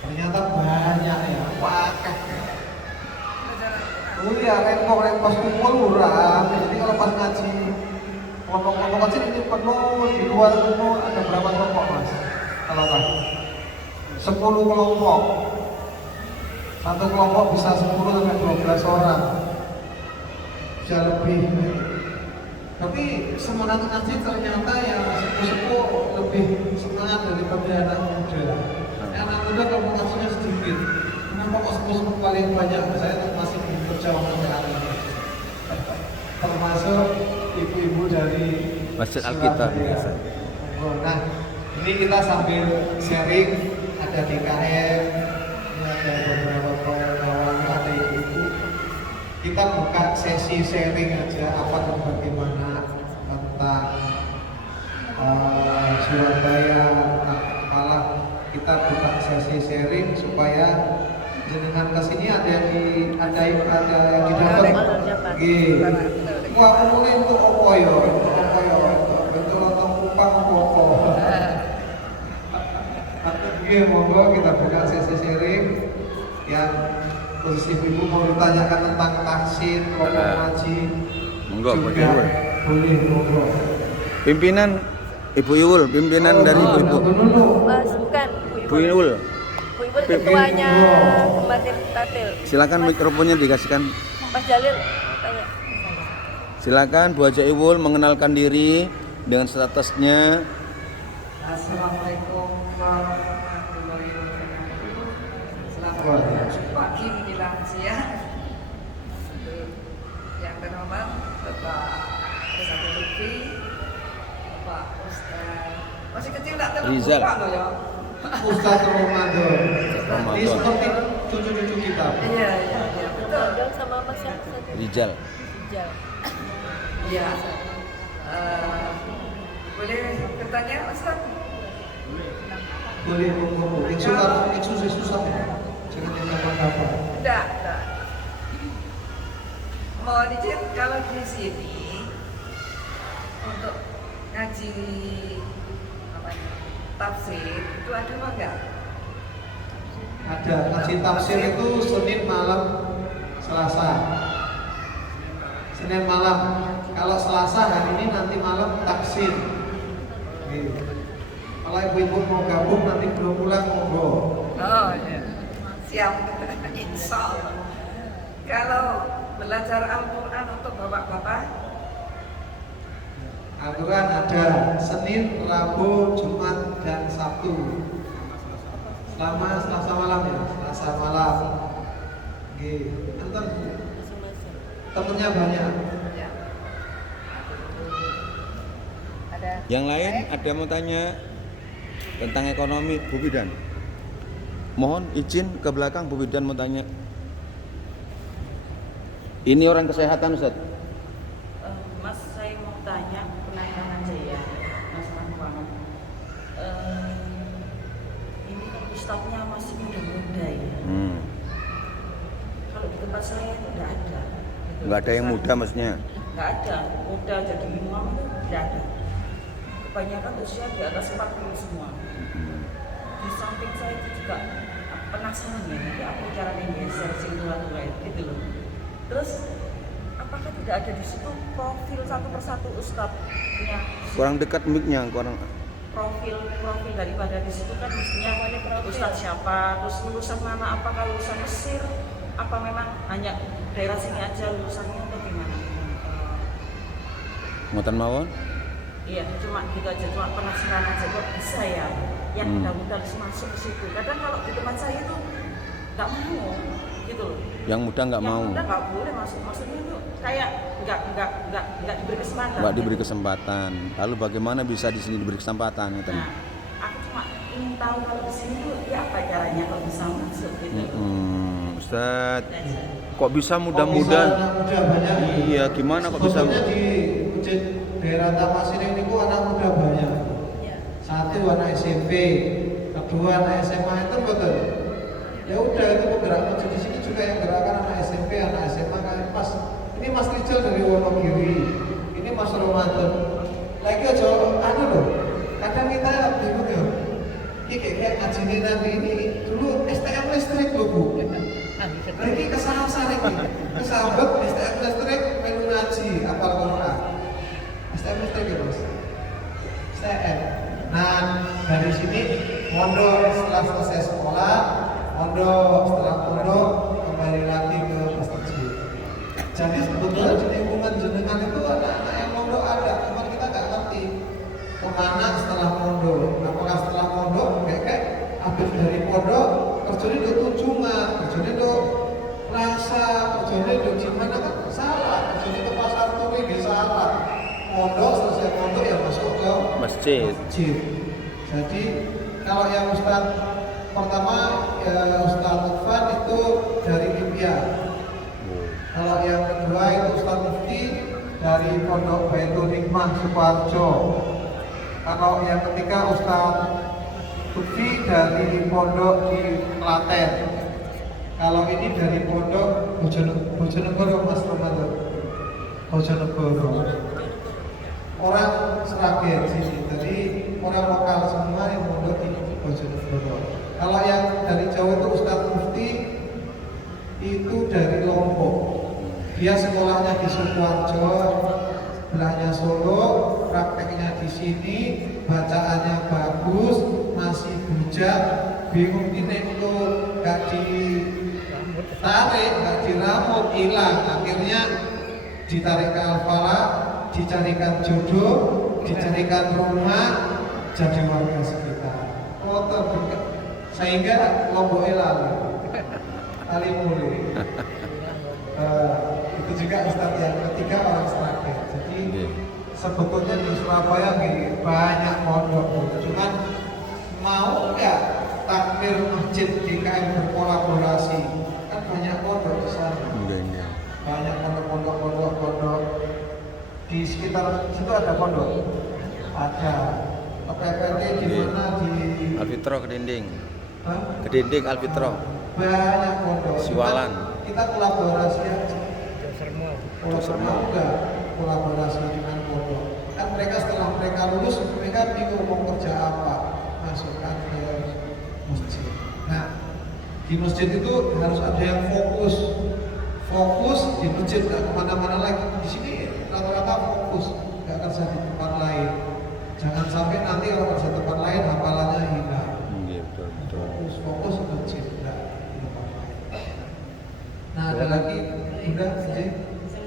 Ternyata banyak ya, wakah. Oh ya, rengkos kumpul murah. Jadi kalau pas ngaji kelompok-kelompok kecil ini penuh, di luar penuh. Ada berapa kelompok Mas? Kalau kan 10 kelompok. Satu kelompok bisa 10 sampai 12 orang. Bisa lebih. Tapi semangat ngaji ternyata yang sepuh-sepuh lebih semangat daripada anak muda. Anak muda kalau ngajinya sedikit. Kenapa kok sepuh-sepuh paling banyak? Saya masih perjalanan sampai hari ini. Termasuk ibu-ibu dari Masjid Alkitab biasa. Nah, ini kita sambil sharing, ada DKM, ada beberapa kawan-kawan, ada ibu-ibu. Kita buka sesi sharing aja apa dan bagaimana tentang Surabaya. Malah kita buka sesi sharing supaya jenengan kesini ada yang didapat. Nggih. Wah, mulai untuk opo yo, betul lontong kupang opo. Nggih, monggo kita buka sesi sharing yang khusus ibu mau ditanyakan tentang vaksin, kelompok ngaji. Monggo, Bu juga Iwul. boleh, monggo. Pimpinan Ibu Iwul, pimpinan dari Ibu. Mas, bukan. Bu Iwul. Bu Ibu ketuanya Kembatin Tatil. Silakan mikrofonnya dikasihkan. Mas Jalil tanya. Silakan Bu Haja Iwul mengenalkan diri dengan statusnya. Assalamualaikum warahmatullahi wabarakatuh. Selamat pagi menjelang siang. Yang terhormat Bapak Ustaz Lutfi, Bapak Ustaz masih kecil tak terlalu Rizal. buka loh ya. Ustaz Ramadan. Ini Ramadan. seperti cucu-cucu kita. Iya. Gondol sama Mas yang satu. Rijal. Rijal. Iya. Boleh bertanya Ustaz? Boleh monggo. Yang susah ya. Jangan yang gampang-gampang. Enggak. Mohon izin kalau di sini untuk ngaji tafsir itu ada apa enggak? Ada ngaji tafsir itu Senin malam, Selasa. Senin malam. Kalau Selasa hari ini nanti malam tafsir. Gitu. Kalau ibu-ibu mau gabung nanti belum pulang monggo. Oh iya. Siap. Insya Allah. Kalau belajar Al-Quran untuk bapak-bapak, Al-Quran ada Senin, Rabu, Jumat, dan Sabtu. Selama Selasa malam ya, Selasa malam. Gitu. Anton, temennya banyak. ya. Ada. Yang lain ada mau tanya tentang ekonomi, Bu Bidan? Mohon izin ke belakang, Bu Bidan mau tanya. Ini orang kesehatan, Ustaz. Mas, saya mau tanya penanya aja ya, Mas Anwar. Ini kan ustadznya masih muda-muda ya. Kalau di tempat saya itu tidak ada. Nggak ada yang muda maksudnya? Nggak ada, muda jadi imam itu tidak ada. Kebanyakan usia di atas 40 semua. Di samping saya itu juga penasaran ya, nanti apa caranya geser sing tua-tua gitu loh. Terus apakah tidak ada di situ profil satu persatu ustadznya? Kurang dekat mic-nya, kurang. Profil daripada di situ kan mestinya ustadz siapa, terus lulusan mana, apakah lulusan Mesir, apa memang hanya daerah sini aja lulusannya atau gimana? Ngoten mawon? Iya, cuma gitu aja, cuma penasaran aja kok bisa ya yang muda-muda harus masuk ke situ. Kadang kalau di tempat saya itu nggak mau gitu loh. Yang muda nggak mau. Yang muda nggak boleh masuk, maksudnya itu kayak nggak diberi kesempatan. Nggak diberi kesempatan. Lalu bagaimana bisa di sini diberi kesempatan? Gitu? Nah, aku cuma ingin tahu kalau di sini tuh ya apa caranya kok bisa masuk gitu. Ustaz, kok bisa muda-muda? Muda banyak. Iya, gimana kok bisa? Sebetulnya di masjid daerah Tamasir ini kok anak muda banyak. Satu anak SMP, kedua anak SMA itu betul. Ya udah itu bergerak masjid di sini juga yang gerakan anak SMP, anak SMA kayak pas. Ini Mas Rijal dari Wonogiri, ini Mas Ramadan. Lagi aja anu loh. Kadang kita bingung ya. Ini kayak ngaji nanti ini dulu STM listrik loh Bu. Lagi kesasar ini, kesambet STM listrik melu ngaji apal Quran. STM listrik ya Mas. STM. Nah dari sini mondok setelah selesai sekolah, mondok setelah mondok kembali lagi ke masjid. Jadi sebetulnya di lingkungan jenengan itu anak-anak yang mondok ada, cuma kita nggak ngerti kemana setelah mondok. Apakah setelah mondok kayak habis dari mondok kerjanya di Tunjungan, kerjanya di Plaza, kerjanya di gimana kan salah, kerjanya ke Pasar Turi nggak salah. Mondok selesai mondok ya masuk ke masjid. Jadi kalau yang Ustaz pertama ya Ustaz Utfan itu dari Libya. Kalau yang kedua itu Ustaz Mufti dari Pondok Baitul Hikmah Sukoharjo. Kalau yang ketiga Ustaz Lutfi dari Pondok di Klaten. Kalau ini dari Pondok Bojonegoro Mas Ramadan. Bojonegoro. Orang Sragen sini, jadi orang lokal semua yang mondok di Bojonegoro. Kalau yang dari Jawa itu Ustaz Mufti itu dari Lombok. Dia sekolahnya di Sukoharjo, belahnya Solo, prakteknya di sini, bacaannya bagus, masih bujak, bingung ini untuk nggak ditarik, nggak dirambut, hilang. Akhirnya ditarik ke Al-Falah, dicarikan jodoh, dicarikan rumah, jadi warga sekitar. Kotor juga, sehingga Lombok lalu, kali mulai. Itu juga Ustadz yang ketiga orang Sragen. Jadi sebetulnya di Surabaya banyak pondok, cuman mau nggak takmir masjid DKM berkolaborasi kan banyak pondok di sana. Iya. Banyak pondok di sekitar situ ada pondok, ada PPT di mana di Alfitro ke dinding. Hah? Ke dinding Alfitro. Banyak pondok. Siwalan. Kita kolaborasi aja. Sermo. Enggak kolaborasi dengan pondok. Kan mereka setelah mereka lulus, mereka bingung mau kerja apa, masukkan ke masjid. Nah, di masjid itu harus ada yang fokus di masjid, nggak kemana-mana lagi. Di sini rata-rata fokus, nggak kerja di tempat lain. Jangan sampai nanti kalau kerja tempat lain hafalannya hilang. Iya, betul. Fokus di masjid, nggak di tempat lain. Nah, ada lagi, udah, Saya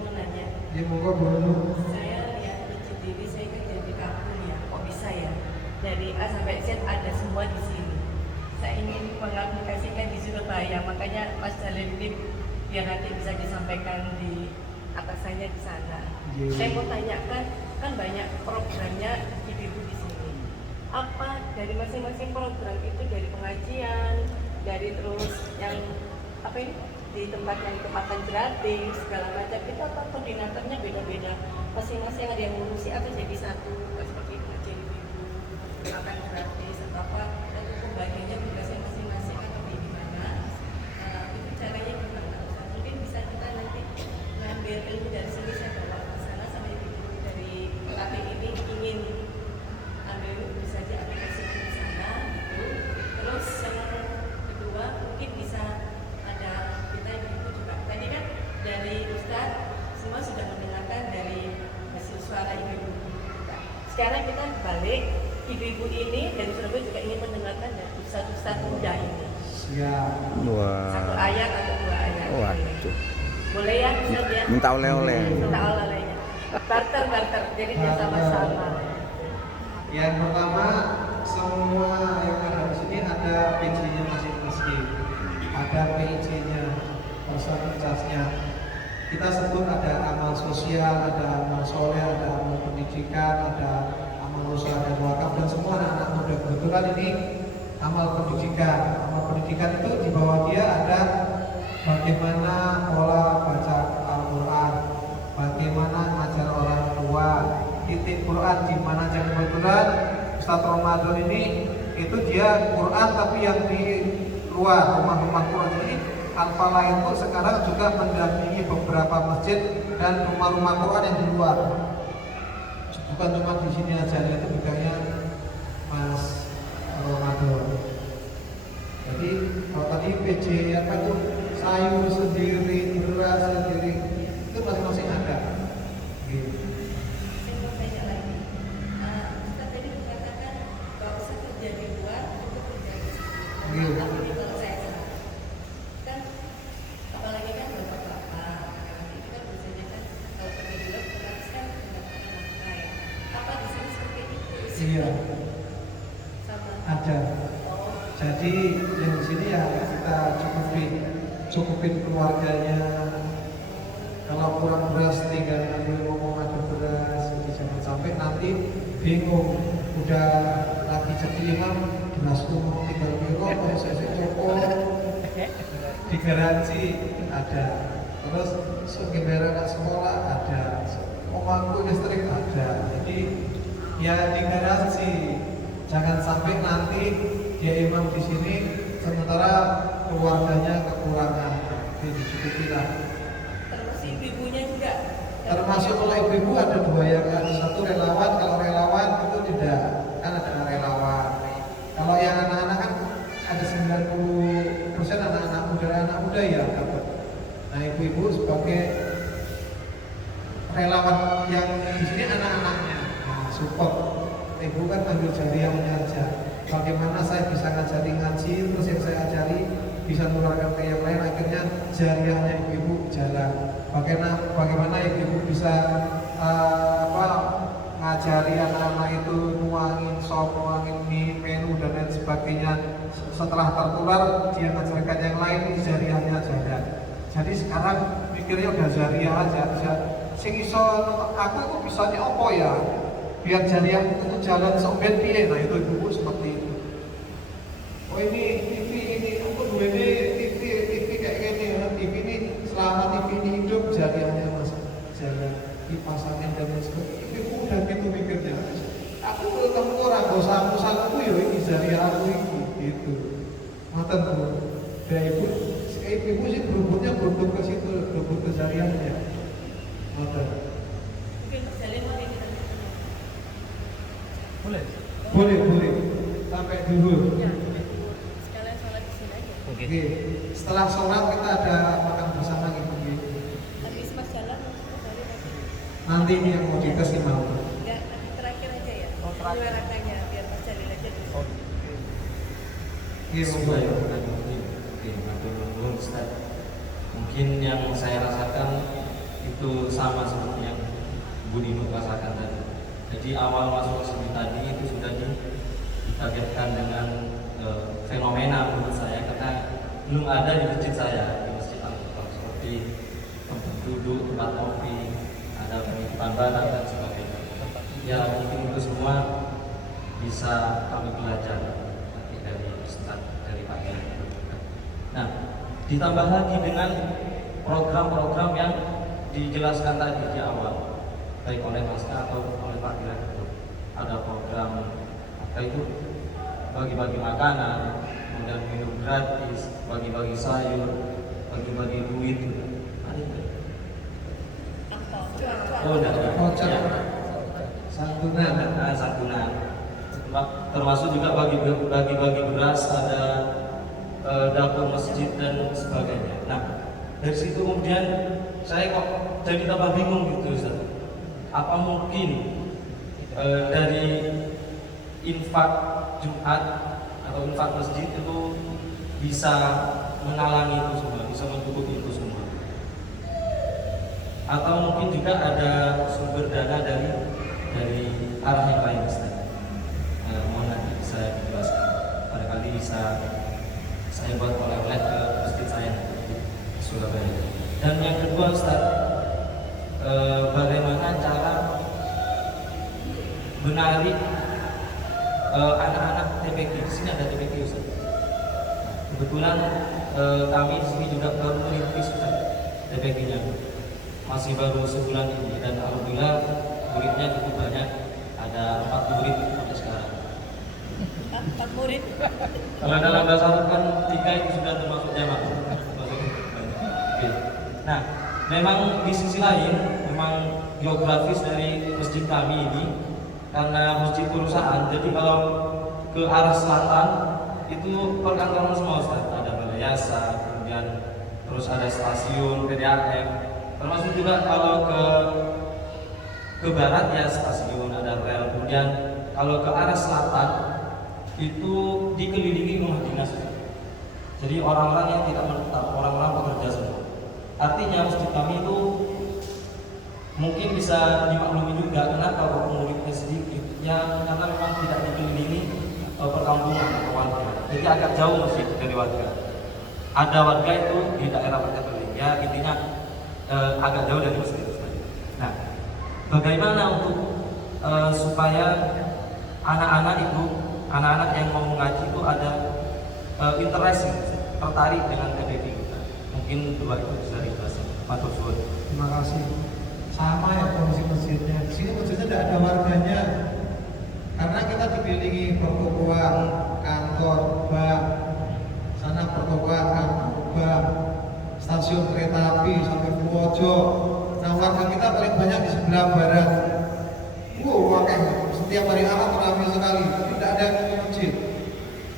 mau nanya. Ya monggo dulu. Saya lihat masjid ini, saya kerja di kampung ya, kok bisa ya? Dari A sampai Z ada semua di sini. Saya ingin mengaplikasikan di Surabaya, makanya Mas Jalil ini biar nanti bisa disampaikan di atasannya di sana. Yeah. Saya mau tanyakan, kan banyak programnya ibu-ibu di sini. Apa dari masing-masing program itu, dari pengajian, dari terus yang apa ini di tempat yang itu makan gratis segala macam, itu apa koordinatornya beda-beda, masing-masing ada yang ngurusi atau jadi satu, seperti pengajian ibu-ibu makan gratis atau apa, dan itu pembagiannya tugasnya masing-masing atau gimana? Itu caranya gimana? Mungkin bisa kita nanti ngambil ilmu dari sini, saya bawa ke sana sama ibu-ibu dari pelatih ini ingin ambil bisa diaplikasikan di sana gitu. Terus yang kedua mungkin bisa ada kita ibu juga tadi kan dari Ustadz semua sudah mendengarkan dari hasil suara ibu-ibu. Sekarang kita balik, ibu-ibu ini dari Surabaya juga ingin mendengarkan dari Ustadz muda ini. Siap. Wah. Satu ayat atau dua ayat. Waduh. Boleh ya Ustadz ya? Minta oleh-oleh. Minta oleh-olehnya. Barter, jadi dia sama-sama. Yang pertama, semua yang ada di sini ada PJ-nya masing-masing, ada PJ-nya, persentase-nya. Kita sebut ada amal sosial, ada amal soleh, ada amal pendidikan, ada amal usaha dan wakaf, dan semua anak-anak muda. Kebetulan ini amal pendidikan. Amal pendidikan itu di bawah dia ada bagaimana pola baca Al-Quran, bagaimana ngajar orang tua, titik Quran di mana. Yang kebetulan Ustadz Ramadan ini itu dia Quran tapi yang di luar rumah-rumah Quran ini. Al-Falah itu sekarang juga mendampingi beberapa masjid dan rumah-rumah Quran yang di luar. Bukan cuma di sini aja, itu bidangnya Mas Ramadan. Jadi kalau tadi PJ apa itu sayur sendiri, beras sendiri, itu masing-masing ada. Gitu. Saya mau tanya lagi. Ustaz tadi mengatakan kalau usah kerja di luar, untuk kerja di sini. Tapi ini kalau saya salah, kan apalagi kan bapak-bapak, nanti kita biasanya kan kalau kerja di luar, otomatis kan pendapatan nafkah ya. Apa di sini seperti itu? Iya, Sama. ada. Jadi yang di sini ya kita cukupin keluarganya. Kalau kurang beras tinggal ngambil ngomong ada beras, jadi jangan sampai nanti bingung. Udah lagi jadi imam, berasku mau tinggal biro, mau saya cukup. Digaransi ada. Terus gimana anak sekolah ada. Omangku listrik ada. Jadi ya digaransi. Jangan sampai nanti dia imam di sini sementara keluarganya kekurangan. Jadi dicukupi lah. Termasuk ibu-ibunya juga. Termasuk kalau ibu-ibu ada dua yang ada, satu relawan. Kalau relawan itu tidak, kan ada relawan. Kalau yang anak-anak kan ada 90% anak muda ya dapat. Nah ibu-ibu sebagai relawan yang di sini anak-anaknya, nah, support. Ibu kan ambil jariah mengajar. Bagaimana saya bisa ngajari ngaji, terus yang saya ajari bisa menularkan ke yang lain, akhirnya jariahnya ibu-ibu jalan. Bagaimana ibu-ibu bisa ngajari anak-anak itu nuangin sop, nuangin mie, menu dan lain sebagainya. Setelah tertular dia ngajarkan yang lain, jariahnya jalan. Jadi sekarang mikirnya udah jariah aja. Sing iso aku itu bisanya apa ya? Biar jariah itu jalan sampai piye. Nah itu ibu seperti itu. Oh ini TV ini, aku dua ini TV kayak gini, TV ini selama TV ibu sih berebutnya berebut ke situ, berebut kesehariannya. Mungkin berjalin mungkin kita boleh sampai dulu. ya, sekalian sholat di sini aja. Oke. Setelah sholat kita ada makan bersama gitu. Habis pas jalan balik lagi. Nanti ini yang mau dites nih mau. Enggak, nanti terakhir aja ya. Dua rakaatnya biar pas jalan aja dulu. Iya, monggo. Ustaz. Mungkin yang saya rasakan itu sama seperti yang Bu Nino rasakan tadi. Jadi awal masuk ke sini tadi itu sudah dikagetkan dengan fenomena menurut saya, karena belum ada di masjid saya, di masjid Al-Quran, seperti tempat duduk, tempat kopi, ada penitipan barang dan sebagainya. Ya mungkin itu semua bisa kami belajar nanti dari Ustaz, dari Pak Kiai. Nah, ditambah lagi dengan program-program yang dijelaskan tadi di awal, baik oleh Mas atau oleh Pak Direktur. Ada program apa itu, bagi-bagi makanan, kemudian minum gratis, bagi-bagi sayur, bagi-bagi duit. Ada itu? Oh, udah. Voucher. Ya. Santunan. Santunan. Termasuk juga bagi-bagi beras, ada dapur masjid dan sebagainya. Nah, dari situ kemudian saya kok jadi tambah bingung gitu, Ustaz. Apa mungkin dari infak Jumat atau infak masjid itu bisa menghalangi itu semua, bisa mencukupi itu semua? Atau mungkin juga ada sumber dana dari arah yang lain, Ustaz? Mohon nanti bisa dijelaskan. Barangkali bisa saya buat oleh-oleh ke masjid saya di Surabaya. Dan yang kedua, Ustaz, bagaimana cara menarik anak-anak TPQ? Di sini ada TPQ, Ustaz. Kebetulan kami di sini juga baru merintis, Ustaz, TPQ-nya. Masih baru sebulan ini, dan alhamdulillah muridnya cukup banyak. Ada 4 murid sampai sekarang. 4 murid. Kalau dalam bahasa Arab kan 3 itu sudah termasuk jamak. Oke. Nah, memang di sisi lain, memang geografis dari masjid kami ini karena masjid perusahaan, jadi kalau ke arah selatan itu perkantoran semua, Ustaz. Ada balai yasa, kemudian terus ada stasiun PDAM, termasuk juga kalau ke barat ya stasiun, ada rel. Kemudian kalau ke arah selatan itu dikelilingi rumah dinas. Jadi orang-orang yang tidak menetap, orang-orang pekerja semua. Artinya masjid kami itu mungkin bisa dimaklumi juga kenapa kalau muridnya sedikit, ya karena memang tidak dikelilingi perkampungan atau warga. Jadi agak jauh masjid dari warga. Ada warga itu di daerah perkampungan, ya intinya agak jauh dari masjid. Nah, bagaimana untuk supaya anak-anak yang mau mengaji itu ada interest, tertarik dengan TPQ kita? Mungkin dua itu bisa dibahas. Matur suwun. Terima kasih. Sama ya kondisi masjidnya. Di sini masjidnya tidak ada warganya, karena kita dikelilingi pertokoan, kantor, bank, sana pertokoan, kantor, bank, stasiun kereta api sampai pojok. Nah, warga kita paling banyak di sebelah barat. Setiap hari Ahad ramai sekali, tapi tidak ada yang ke masjid.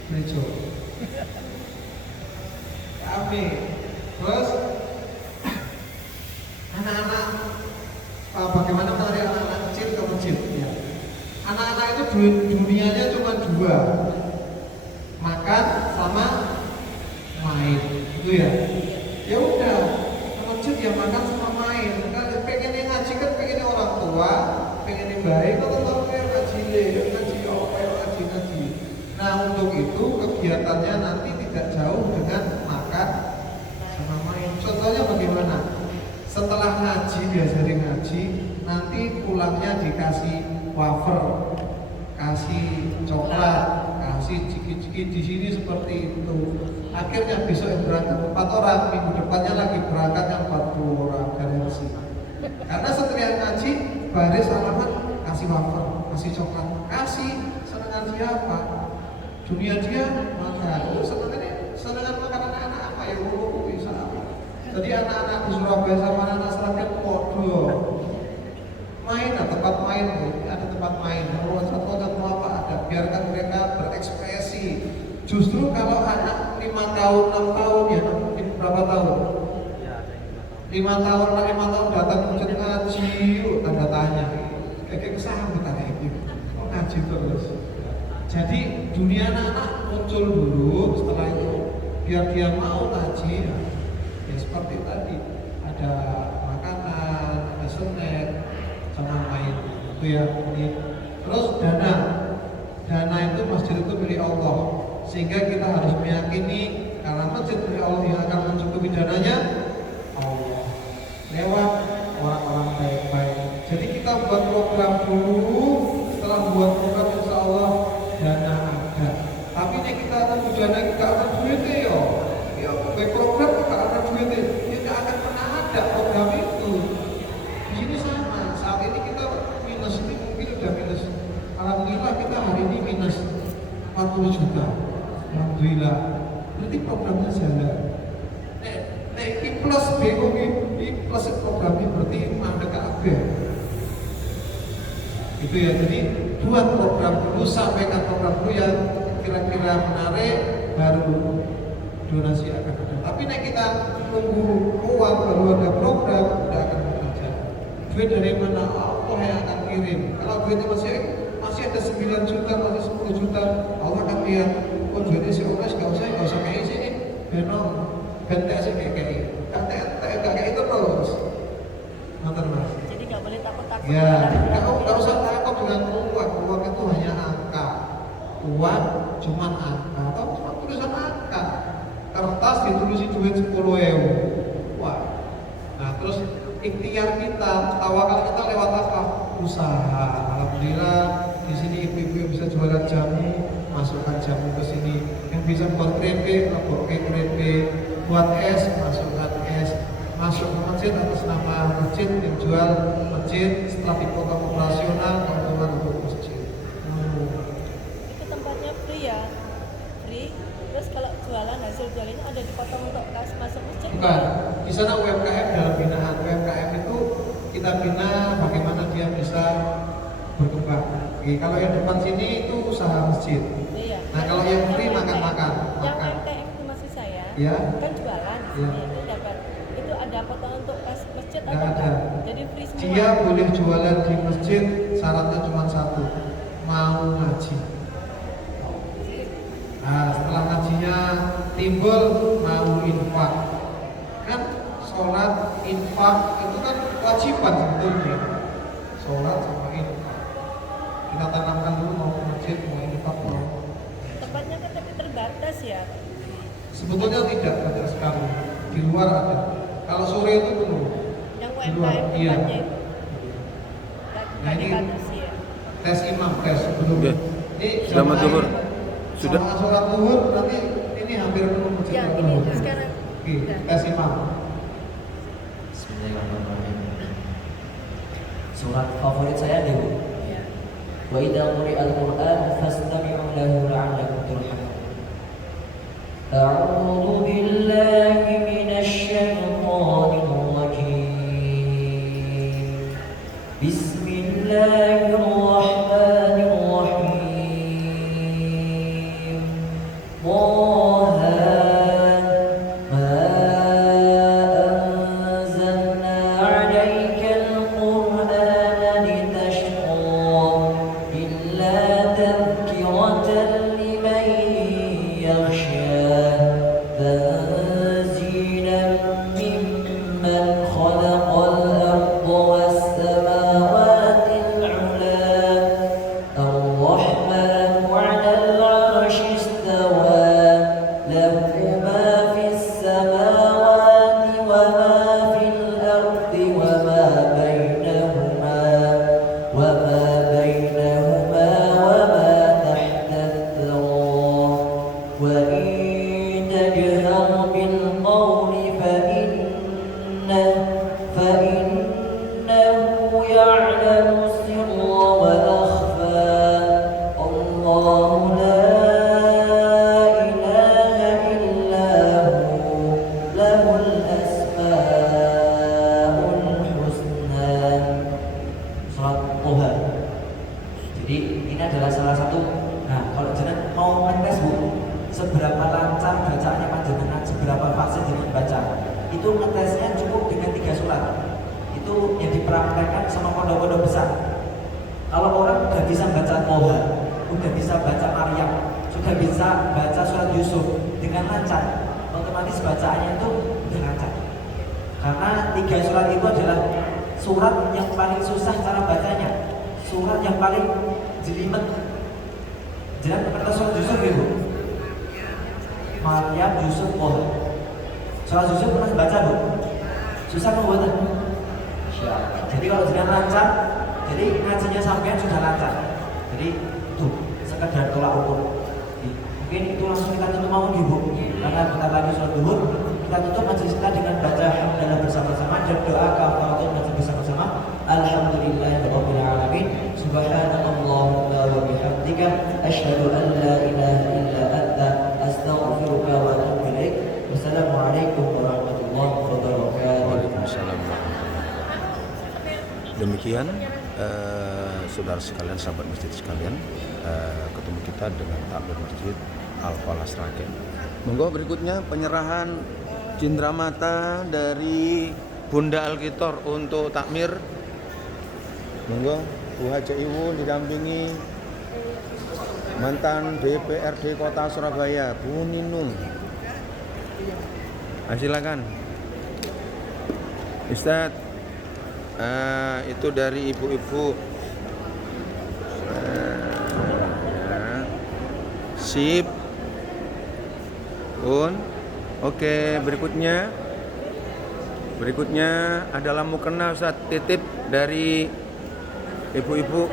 Gereja. Kami. Terus anak-anak, bagaimana menarik anak-anak kecil ke masjid? Ya. Anak-anak itu dunianya cuma 2, makan sama main, itu ya. Ya udah, ke masjid ya makan sama main. Kan pengen yang ngaji kan pengen orang tua, pengen yang baik, atau kayak ngaji. Nah, untuk itu kegiatannya nanti tidak jauh dengan makan sama main. Contohnya bagaimana? Setelah ngaji, diajari ngaji, nanti pulangnya dikasih wafer, kasih coklat, kasih ciki-ciki di sini seperti itu. Akhirnya besok yang berangkat 4 orang, minggu depannya lagi berangkatnya 40 orang, garansi. Karena setelah ngaji, baris alamat, kasih wafer, kasih coklat, kasih senangan siapa? Dunia dia makan, senangan makanan anak-anak. Jadi anak-anak di Surabaya sama anak Seragen podo. Main, ada tempat main, ada tempat main. Mau loncat-loncat mau apa ada. Biarkan mereka berekspresi. Justru kalau anak 5 tahun, 6 tahun ya mungkin berapa tahun? 5 tahun datang masjid ngaji, tanda tanya. Kayak kesalahan kita kayak gitu. Kok ngaji terus? Jadi dunia anak-anak muncul dulu, setelah itu biar dia mau ngaji ya seperti tadi ada makanan, ada snack, sama main itu ya. Terus dana itu masjid itu milik Allah, sehingga kita harus meyakini karena masjid milik Allah yang akan mencukupi dananya Allah lewat orang-orang baik-baik. Jadi kita buat program dulu, setelah buat program insya Allah dana ada. Tapi ini kita tunggu dana kita akan duitnya ya program kita akan duitnya, ya tidak akan pernah ada program itu. Di sini sama, saat ini kita minus, ini mungkin udah minus. Alhamdulillah kita hari ini minus 40 juta. Alhamdulillah. Berarti programnya jalan. Nek plus bingung ini plus programnya berarti ada KB. Itu ya, jadi buat program dulu, sampaikan program dulu yang kira-kira menarik, baru donasi akan ada. Tapi nek kita tunggu uang baru ada program, tidak akan bekerja. Duit dari mana? Allah yang akan kirim. Kalau duitnya masih ada 9 juta, masih 10 juta, Allah akan lihat. Oh duitnya si Omes gak usah kayak sini. Beno ganti aja kayak kayak itu terus. Nonton Mas. Jadi nggak boleh takut-takut. Ya, nggak usah takut dengan uang. Uang itu hanya angka. Uang cuma angka, atau cuma tulisan angka. Kertas ditulisin duit 10.000. Wah. Nah terus ikhtiar kita, tawakal kita lewat apa? Usaha. Alhamdulillah di sini ibu-ibu bisa jualan jamu, masukkan jamu ke sini. Yang bisa buat keripik, buat es, masukkan es. Masuk ke masjid atas nama masjid, yang jual masjid, setelah dipotong operasional keuntungan untuk masjid. Itu tempatnya free ya? Free? Terus kalau jualan, hasil jualannya ada dipotong untuk kas masuk masjid? Bukan, di sana UMKM dalam binaan. UMKM itu kita bina bagaimana dia bisa berkembang. Oke, kalau yang depan sini itu usaha masjid. Iya. Nah kalau yang free makan-makan. Yang UMKM itu maksud saya, ya. kan jualan di sini, itu dapat. Itu ada potongan untuk kas masjid atau Nggak ada. Jadi free semua? Dia boleh jualan di masjid, syaratnya cuma satu, mau ngaji. Nah setelah ngajinya timbul mau infak. Kan sholat, infak itu kan kewajiban sebetulnya. Sholat sama infak. Kita tanamkan dulu mau masjid, mau infak, mau. Tempatnya kan tapi terbatas ya? Sebetulnya tidak banyak sekali. Di luar ada. Kalau sore itu belum. Yang Di luar, UMKM iya. tempatnya itu? Nah, ini dibatasi ya? tes imam, tes sebelum. Oke. Ini Selamat zuhur. Sudah. Sama sholat zuhur nanti ini hampir penuh masjid. Ya, ini sekarang. Oke, tes imam. Bismillahirrahmanirrahim. Surat favorit saya nih Bu. Ya. Wa idza quri'al Qur'an fastami'u lahu la'allakum turhamun. A'udzu billahi minasy syaithanir rajim. Bismillahirrahmanirrahim. تذكرة لمن يخشى fasih dengan baca. Itu ngetesnya cukup dengan 3 surat. Itu yang dipraktekkan sama pondok-pondok besar. Kalau orang udah bisa baca Toha, udah bisa baca Maryam, sudah bisa baca surat Yusuf dengan lancar, otomatis bacaannya itu udah lancar. Karena 3 surat itu adalah surat yang paling susah cara bacanya, surat yang paling jelimet. Jangan kata surat Yusuf itu, Maryam, Yusuf, Toha. Surat Yusuf pernah baca bu? Susah mau baca? Jadi kalau jangan lancar, jadi ngajinya sampean sudah lancar. Jadi tuh sekedar tolak ukur. Mungkin itu langsung kita tutup mau ibu, karena bentar lagi sholat duhur. Kita tutup majelis kita dengan baca hamdalah bersama-sama dan doa kafaratul majlis bersama-sama. Alhamdulillahirabbil alamin. Subhanallahumma wa bihamdika asyhadu an la ilaha illa anta astaghfiruka wa atubu ilaik. Wassalamualaikum warahmatullahi wabarakatuh. Waalaikumsalam warahmatullahi wabarakatuh. Demikian saudara sekalian, sahabat masjid sekalian, ketemu kita dengan takmir Masjid Al-Falah Sragen. Monggo berikutnya penyerahan cindramata dari Bunda Alkitor untuk takmir. Monggo Bu Haja Iwu didampingi mantan DPRD Kota Surabaya Bu Ninung. Silakan Ustadz. Itu dari ibu-ibu. Sip. Oke, berikutnya adalah mukena Ustaz, titip dari ibu-ibu.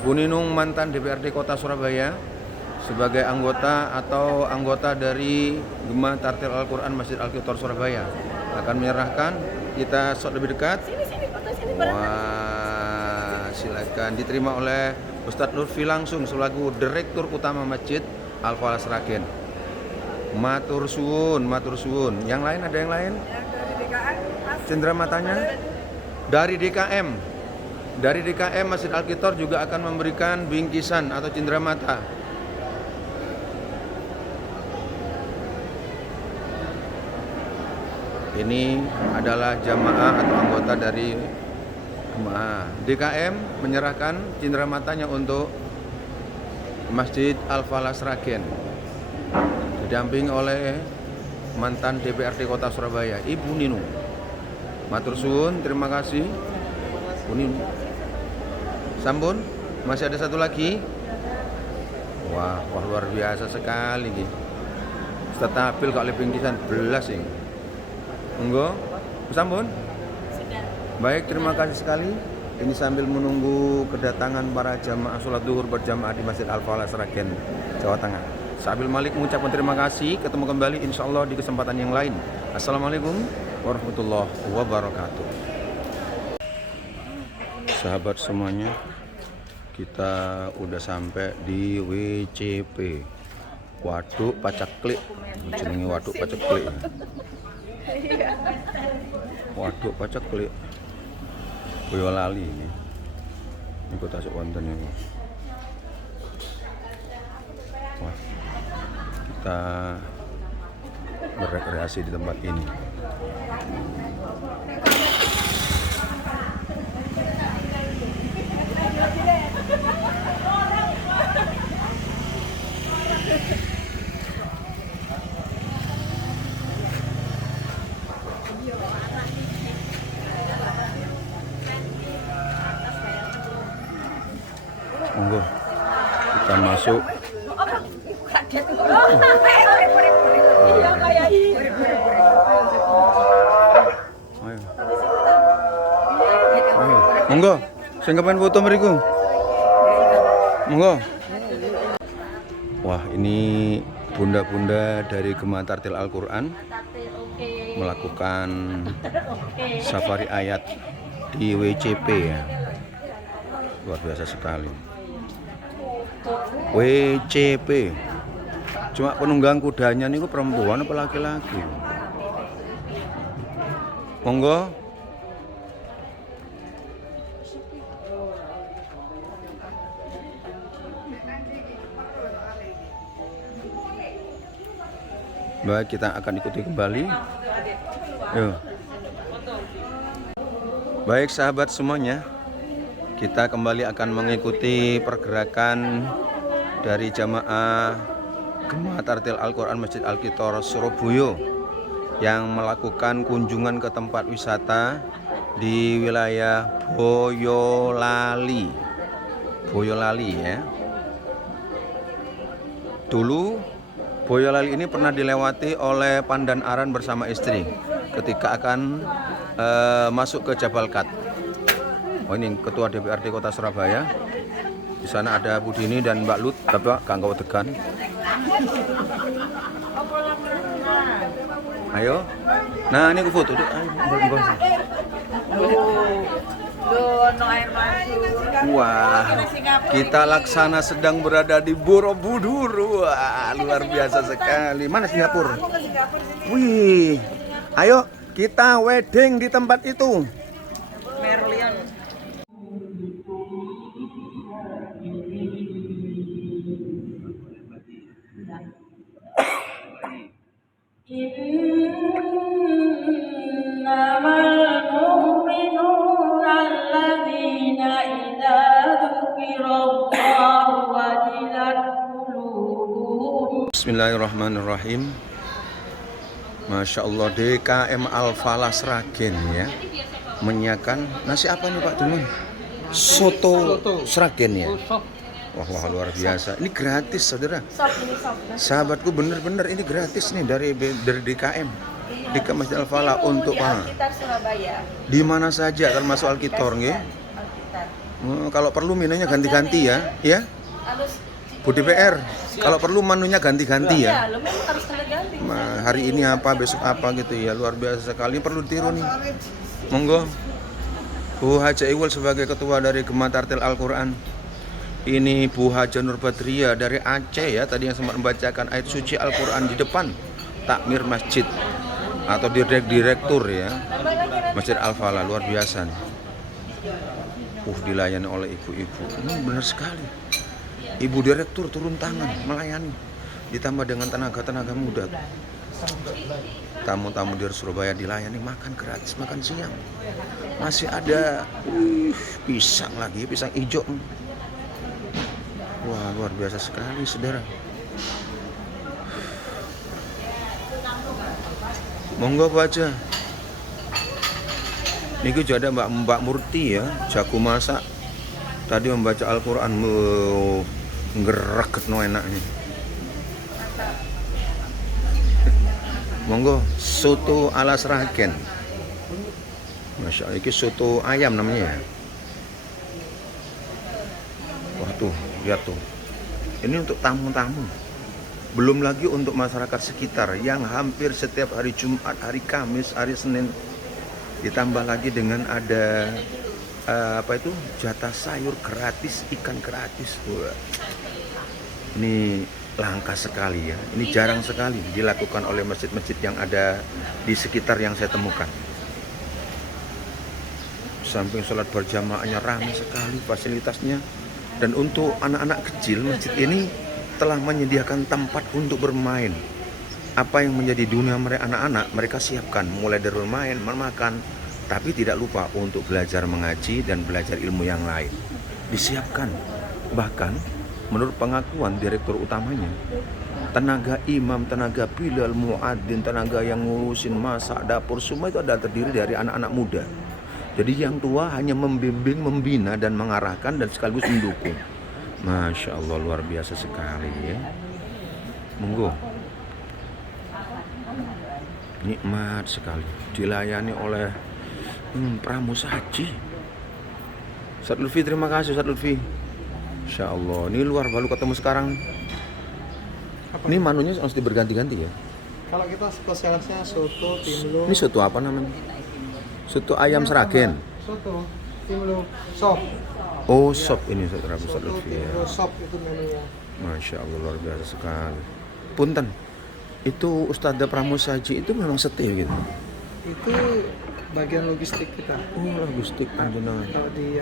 Ibu Ninung, mantan DPRD Kota Surabaya, sebagai anggota dari Gema Tartil Al-Quran Masjid Al-Kitor Surabaya akan menyerahkan. Kita sok lebih dekat. Wah, silakan diterima oleh Ustadz Lutfi langsung selaku Direktur Utama Masjid Al-Falah Sragen. Matur suwun. Yang lain ada yang lain? Cenderamata dari DKM. Dari DKM Masjid Al-Kitor juga akan memberikan bingkisan atau cenderamata. Ini adalah jamaah atau anggota dari DKM menyerahkan cendramatanya untuk Masjid Al-Falah Sragen, didampingi oleh mantan DPRD Kota Surabaya Ibu Ninung. Matur suwun, terima kasih Bu Ninung. Sampun, masih ada satu lagi. Wah luar biasa sekali gitu. Stabil kok bingkisan belas ini. Monggo, sampun. Baik, terima kasih sekali. Ini sambil menunggu kedatangan para jamaah sholat duhur berjamaah di Masjid Al-Falah Sragen, Jawa Tengah. Sambil Malik mengucapkan terima kasih. Ketemu kembali insya Allah di kesempatan yang lain. Assalamualaikum warahmatullahi wabarakatuh. Sahabat semuanya, kita udah sampai di WCP, Waduk Paceklik. Jenenge Waduk Paceklik. Waduk Paceklik. Boyolali ini. Iku tasuk wonten ini. Wah. Kita berrekreasi di tempat ini. Monggo kita masuk. Monggo, sing kepen foto mriku. Monggo. Wah, ini bunda-bunda dari Gema Tartil Al-Quran melakukan safari ayat di WCP ya. Luar biasa sekali. WCP. Cuma penunggang kudanya niku perempuan apa laki-laki? Monggo. Baik, kita akan ikuti kembali. Yuk. Baik sahabat semuanya, kita kembali akan mengikuti pergerakan dari jamaah Gema Tartil Al-Quran Masjid Al-Kitor Surabaya yang melakukan kunjungan ke tempat wisata di wilayah Boyolali ya. Dulu Boyolali ini pernah dilewati oleh Pandan Aran bersama istri ketika akan masuk ke Jabal Kat. Oh, ini Ketua DPRD Kota Surabaya. Di sana ada Bu Dini dan Mbak Lut, Bapak Kangkau Tegan. Ayo. Nah, ini aku foto. Wah, kita laksana sedang berada di Borobudur. Wah, luar biasa sekali. Mana Singapura? Wih, ayo kita wedding di tempat itu. Merlion. Bismillahirrahmanirrahim. Masya Allah, DKM Al-Falah Sragen ya menyiapkan nasi apa nih Pak Duman? Soto Sragen ya. Wah, luar biasa. Ini gratis saudara. Sahabatku, bener-bener ini gratis nih dari DKM di Masjid Al-Falah untuk Al-Kitar Surabaya. di mana saja termasuk Al-Kitor nggih. Kalau perlu menunya ganti-ganti ya. Bu DPR, kalau perlu menunya ganti-ganti ya. Nah, hari ini apa, besok apa gitu ya. Luar biasa sekali, perlu ditiru nih. Monggo. Bu Haja Iwul sebagai ketua dari Gema Tartil Al-Quran. Ini Bu Haja Nur Badria dari Aceh ya, tadi yang sempat membacakan ayat suci Al-Quran di depan takmir masjid atau direktur ya Masjid Al-Falah. Luar biasa nih. Dilayani oleh ibu-ibu. Ini benar sekali. Ibu direktur turun tangan melayani, ditambah dengan tenaga muda. Tamu-tamu dari Surabaya dilayani makan gratis, makan siang. Masih ada pisang lagi, pisang hijau. Wah, luar biasa sekali saudara. Monggo Pak aja. Ini juga ada Mbak Murti ya, jago masak. Tadi membaca Al-Quran, ngereket no enaknya. Monggo, soto ala Sragen. Masya Allah, ini soto ayam namanya ya. Wah tuh, lihat tuh. Ini untuk tamu-tamu. Belum lagi untuk masyarakat sekitar yang hampir setiap hari Jumat, hari Kamis, hari Senin. Ditambah lagi dengan ada jatah sayur gratis, ikan gratis. Wah. Ini langka sekali ya. Ini jarang sekali dilakukan oleh masjid-masjid yang ada di sekitar yang saya temukan. Samping sholat berjamaahnya ramai sekali fasilitasnya. Dan untuk anak-anak kecil, masjid ini telah menyediakan tempat untuk bermain. Apa yang menjadi dunia mereka anak-anak, mereka siapkan mulai dari bermain, makan, tapi tidak lupa untuk belajar mengaji dan belajar ilmu yang lain. Disiapkan. Bahkan menurut pengakuan direktur utamanya, tenaga imam, tenaga bilal, muadzin, tenaga yang ngurusin masak, dapur, semua itu adalah terdiri dari anak-anak muda. Jadi yang tua hanya membimbing, membina dan mengarahkan dan sekaligus mendukung. Masya Allah, luar biasa sekali ya. Monggo. Nikmat sekali dilayani oleh pramusaji. Ustaz Lutfi, terima kasih Ustaz Lutfi. Insya Allah, ini luar baru ketemu sekarang. Ini menunya mesti berganti-ganti ya. Kalau kita spesialisnya soto, timlo. Ini soto apa namanya? Soto ayam Sragen. Soto, timlo, sop. Oh, sop ini Ustaz Soto, Lutfi ya. timlo, sop itu menunya. Masya Allah, luar biasa sekali. Punten, itu Ustadzah Pramusaji itu memang setia gitu? Itu bagian logistik kita. Oh, logistik panjenengan. Kalau di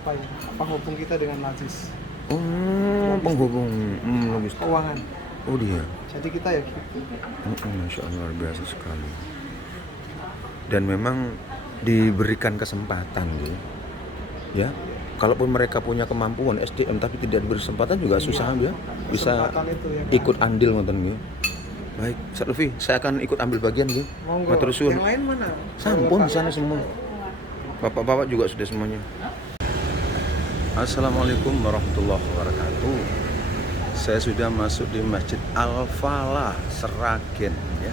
apa ya, penghubung kita dengan najis. Oh, penghubung logistik. Keuangan. Oh dia. Jadi kita ya gitu. Masya Allah, luar biasa sekali. Dan memang diberikan kesempatan gitu. Ya, kalaupun mereka punya kemampuan SDM tapi tidak diberi kesempatan juga susah ya. Bisa Kesempatan itu ya kan. ikut andil ngoten gitu. Baik, Ustaz Lutfi, saya akan ikut ambil bagian gitu. Monggo. Matur suwun. Yang lain mana? Sampun di sana semua. Bapak-bapak juga sudah semuanya. Assalamualaikum warahmatullahi wabarakatuh. Saya sudah masuk di Masjid Al-Falah Seragen ya.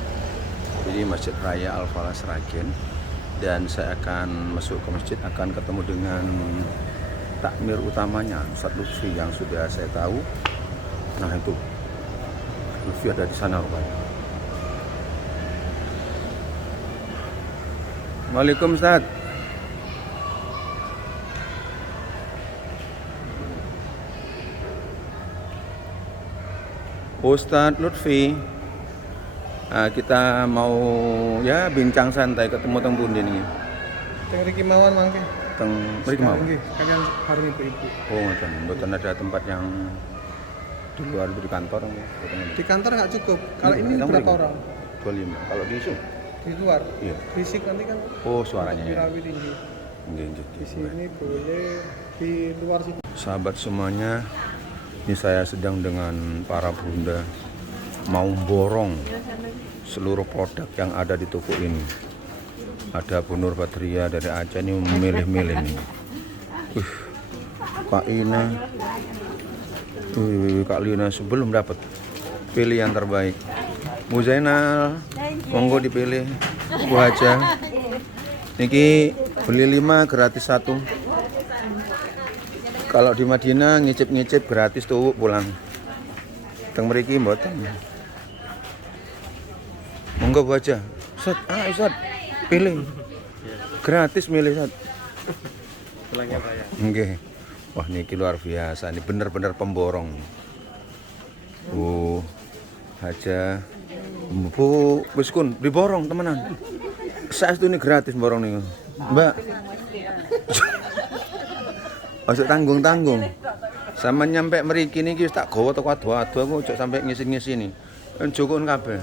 Jadi Masjid Raya Al-Falah Seragen, dan saya akan masuk ke masjid, akan ketemu dengan takmir utamanya Ustaz Lutfi yang sudah saya tahu. Nah itu Lutfi ada di sana rupanya. Waalaikumsalam Ustaz. Ustadz Lutfi, kita mau ya bincang santai ketemu teng pundi niki. Teng riki mawon mangke. Teng mriki mau. Nggih, kalian bareng ibu-ibu. Oh, ngoten. Mboten ada tempat yang di luar di kantor mboten. Di kantor nggak cukup. Kalau Iya, ini kita berapa mriki. orang? 25. Kalau di isu? Di luar. Iya. Fisik nanti kan Oh, suaranya ya. Pirawi tinggi. Nggih, nggih. Di sini boleh, di luar sini. Sahabat semuanya, ini saya sedang dengan para bunda mau borong seluruh produk yang ada di toko ini. Ada Bu Nur Badria dari Aceh ini memilih-milih nih. Kak Ina, Kak Lina sebelum dapat pilih yang terbaik. Bu Zainal, monggo dipilih. Bu Haja, niki beli 5 gratis 1. Kalau di Madinah ngicip-ngicip gratis tuh pulang. Teng mriki mboten. Monggo Bu aja. Ustaz, Ustaz, pilih. Gratis milih Ustaz. Pulangnya Pak ya. Nggih. Wah, niki luar biasa. Ini bener-bener pemborong. Bu Haja, Bu Biskun diborong temenan. Saestu ini gratis borong niku. Mbak. Ojo tanggung-tanggung. Sama nyampe mriki niki wis tak gawa teko ado-ado aku ojo sampe ngisi-ngisini. Njukun kabeh.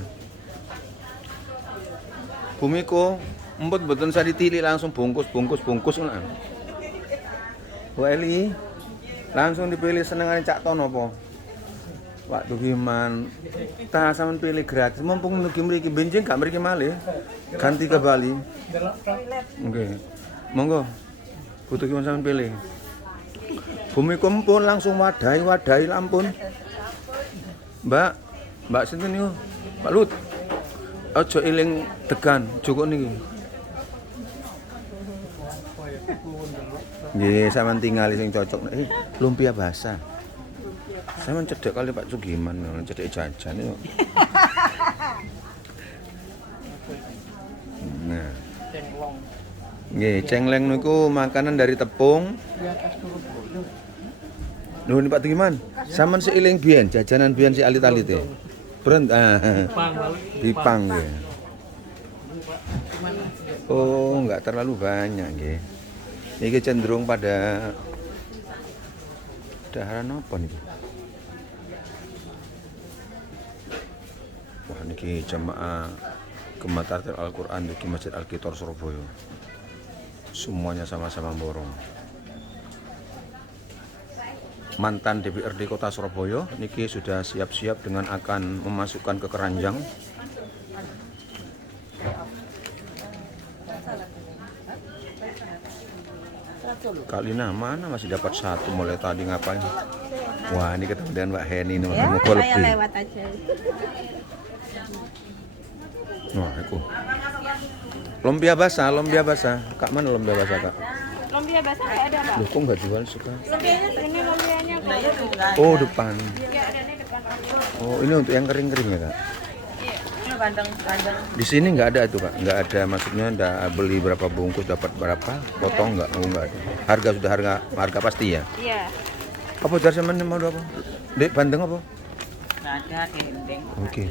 Bumiko, emput mboten saya ditilik langsung bungkus ngono. Bu Eli, langsung dipilih senengane Cak Tono apa? Waktu Giman, ta sampean pilih gratis mumpung nugi mriki benjing gak mriki malih. Ganti ke Bali. Nggih. Monggo. Butuh Giman sampean pilih. Bumi kumpul langsung wadahi lampun. Mbak sinten niku? Pak Lut. Aja eling degan cukup niki. Nggih, sampean tingali sing cocok. Lumpia basah. Sampean cedek kali Pak Sugiman, cedek jajan yo. Nah. Nggih, cengleng niku makanan dari tepung. Lho ini Pak Tugiman, sampean seiling biyen jajanan biyen si alit-alit e. Brent Bipang ya. Oh, enggak terlalu banyak nggih. Iki cenderung pada daharan apa niki? Wah niki jamaah Gemah Tartil Al-Qur'an di Masjid Al-Kitor Surabaya. Semuanya sama-sama borong. Mantan DPRD Kota Surabaya niki sudah siap-siap dengan akan memasukkan ke keranjang. Kalina mana masih dapat 1 mulai tadi ngapain? Wah ini ketemu dengan Mbak Heni ini Ya, mau saya lebih. lewat aja. Wah itu. Lumpia basah. Kak mana lumpia basah kak? Lumpia basah nggak ada, Pak? Loh kok nggak jual suka? Lumpianya ini lumpianya kok. Oh depan. Iya, ada di depan. Oh ini untuk yang kering-kering ya kak? Iya, ini kandang. Di sini nggak ada itu kak, nggak ada, maksudnya nggak beli berapa bungkus dapat berapa, potong nggak? Oh nggak ada. Harga sudah harga pasti ya? Iya. Apa jar sama mau apa? Dek bandeng apa? Nggak ada dendeng. Oke.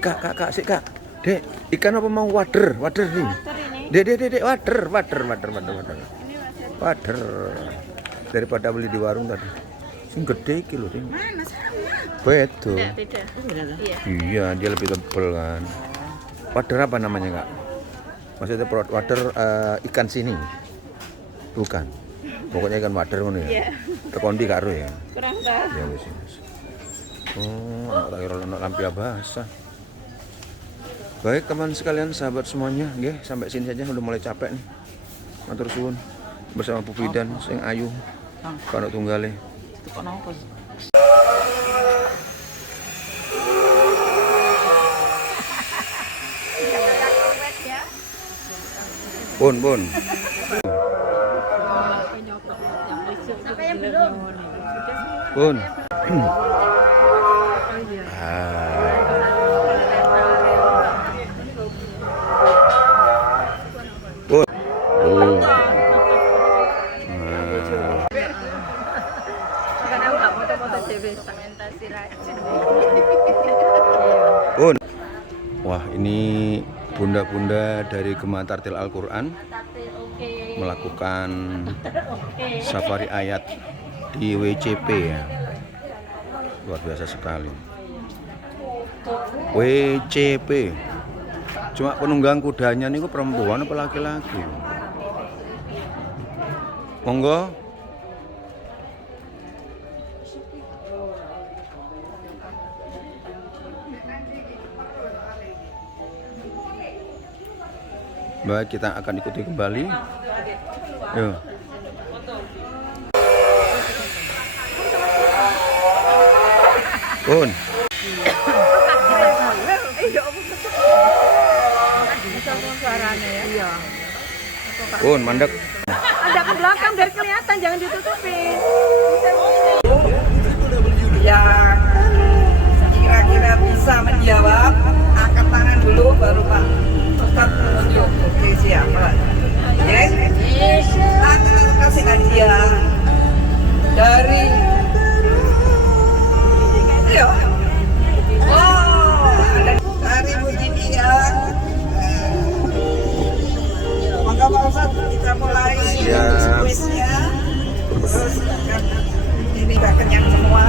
Kak sih kak. Dek ikan apa mau wader nih? Water ini. Dek wader. Wader. Daripada beli di warung tadi. Sing gede iki lho, Ding. Beda. Beda. Iya. Iya, dia lebih tebal kan. Wader apa namanya, Kak? Maksudnya wader ikan sini? Bukan. Pokoknya ikan wader ngono ya. Iya. Tekondi karo ya. Kurang tahu. Ya wis. Oh, tak kira ono lampia basah. Baik teman sekalian, sahabat semuanya, nggih, sampai sini saja udah mulai capek nih. Matur suwun bersama Bu Bidan sing ayu. Kono tunggale. Pun. Pun. Pun. Oh. Pun. Wah, ini bunda-bunda dari Gema Tartil Al-Quran melakukan safari ayat di WCP ya. Luar biasa sekali. WCP. Cuma penunggang kudanya niku perempuan apa laki-laki? Monggo. Baik, kita akan ikuti kembali. Yuk. Pun. Pun, mandek. Ada ke belakang biar kelihatan, jangan ditutupin. Yang kira-kira bisa menjawab, angkat tangan dulu baru Pak Ustadz menunjuk. Oke, siapa? Yes. Akan kasih hadiah dari dari Bu Jidia. Monggo Pak Ustadz, kita mulai kuisnya. Terus ini gak kenyang semua,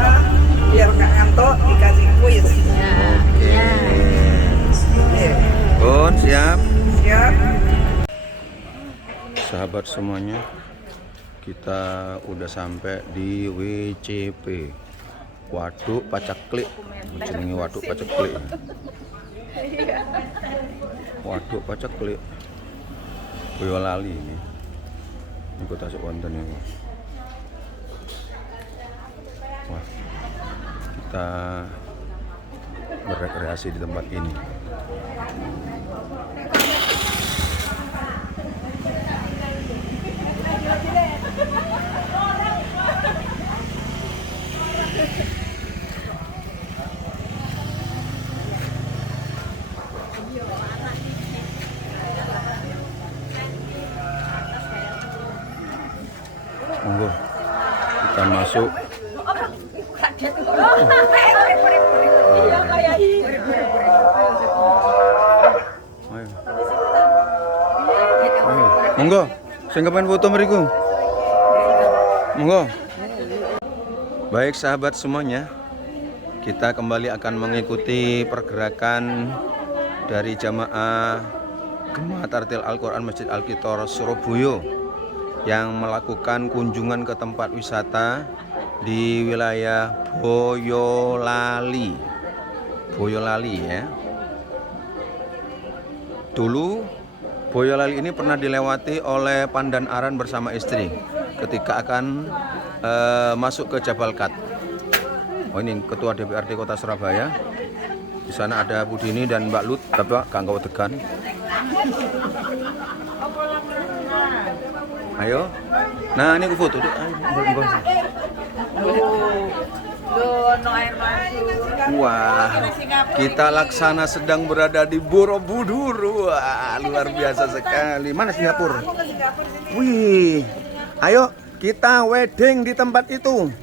biar gak ngantuk dikasih kuis. Pun, siap. Siap. Sahabat semuanya, kita udah sampai di WCP, Waduk Paceklik. Jenenge Waduk Paceklik. Waduk Paceklik. Boyolali ini. Niku tasuk wonten niku. Wah. Kita berekreasi di tempat ini. Monggo kita masuk. Monggo, sing kepen foto mriku. Monggo. Baik sahabat semuanya, kita kembali akan mengikuti pergerakan dari jamaah Gema Tartil Al-Quran Masjid Al-Kitor Surabaya yang melakukan kunjungan ke tempat wisata di wilayah Boyolali. Boyolali ya. Dulu Boyolali ini pernah dilewati oleh Pandan Aran bersama istri ketika akan masuk ke Jabal Kat. Oh, ini Ketua DPRD Kota Surabaya. Di sana ada Bu Dini dan Mbak Lut, tapi gak nggawa degan. Ayo. Nah, ini aku foto. Wah, kita laksana sedang berada di Borobudur. Wah, luar biasa sekali. Mana Singapura? Wih, ayo kita wedding di tempat itu.